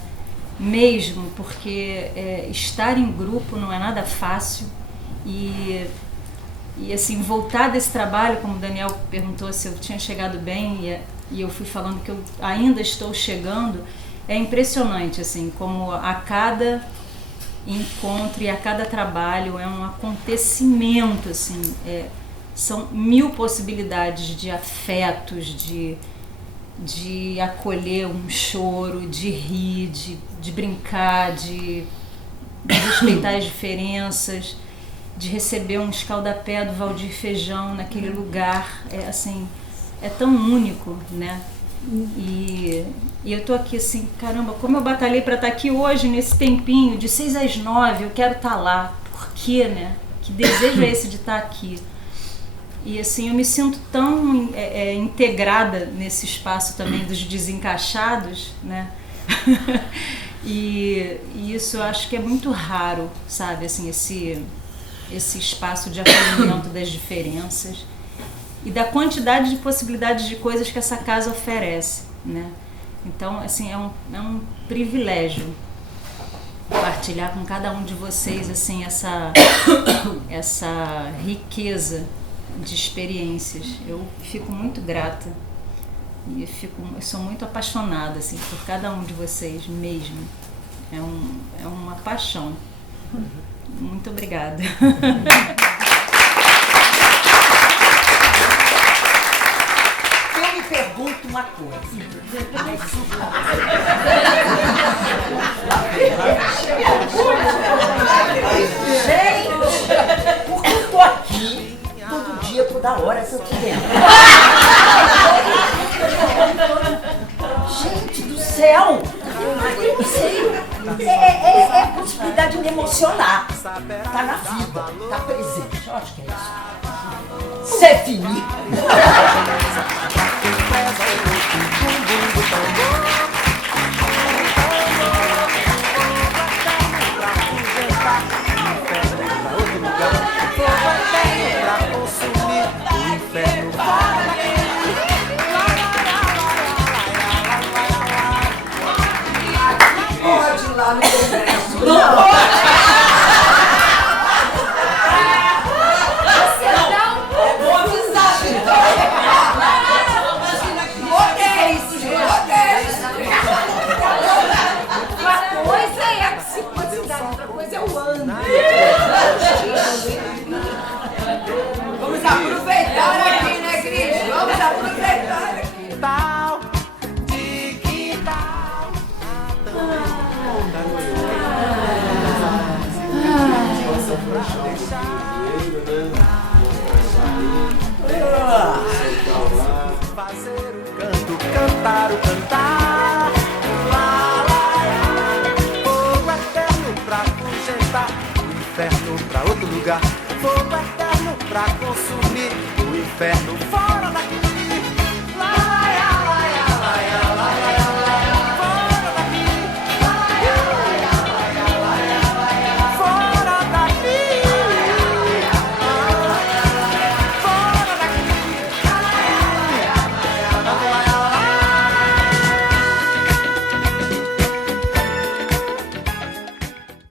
Mesmo, porque estar em grupo não é nada fácil. E assim, voltar desse trabalho, como o Daniel perguntou se eu tinha chegado bem, e eu fui falando que eu ainda estou chegando, é impressionante, assim, como a cada encontro e a cada trabalho é um acontecimento, assim, são 1000 possibilidades de afetos, de acolher um choro, de rir, de brincar, de respeitar as diferenças, de receber um escaldapé do Valdir Feijão naquele lugar, assim, é tão único, né? E eu tô aqui assim, caramba, como eu batalhei para estar aqui hoje, nesse tempinho, de 6 às 9, eu quero estar lá. Por quê, né? Que desejo é esse de estar aqui? E assim, eu me sinto tão integrada nesse espaço também dos desencaixados, né? e isso eu acho que é muito raro, sabe? Assim, esse espaço de acolhimento das diferenças e da quantidade de possibilidades de coisas que essa casa oferece, né? Então, assim, é um privilégio partilhar com cada um de vocês, assim, essa riqueza de experiências. Eu fico muito grata e eu sou muito apaixonada, assim, por cada um de vocês mesmo. É uma paixão. Muito obrigada. Eu me pergunto uma coisa. Gente, por que eu tô aqui todo dia, toda hora, se eu te lembro? Gente do céu! Eu não sei. É a possibilidade de me emocionar. Tá na vida, tá presente. Eu acho que é isso. C'est fini. Pode ir lá no congresso. Não pode! Vamos aproveitar aqui, né, Cris? Vamos aproveitar aqui. Tal, de que tal? Fazer o canto, cantar o cantar. Lá, lá, lá. Fogo eterno pra congelar, o inferno pra outro lugar. Fogo eterno pra consumir, o inferno fora.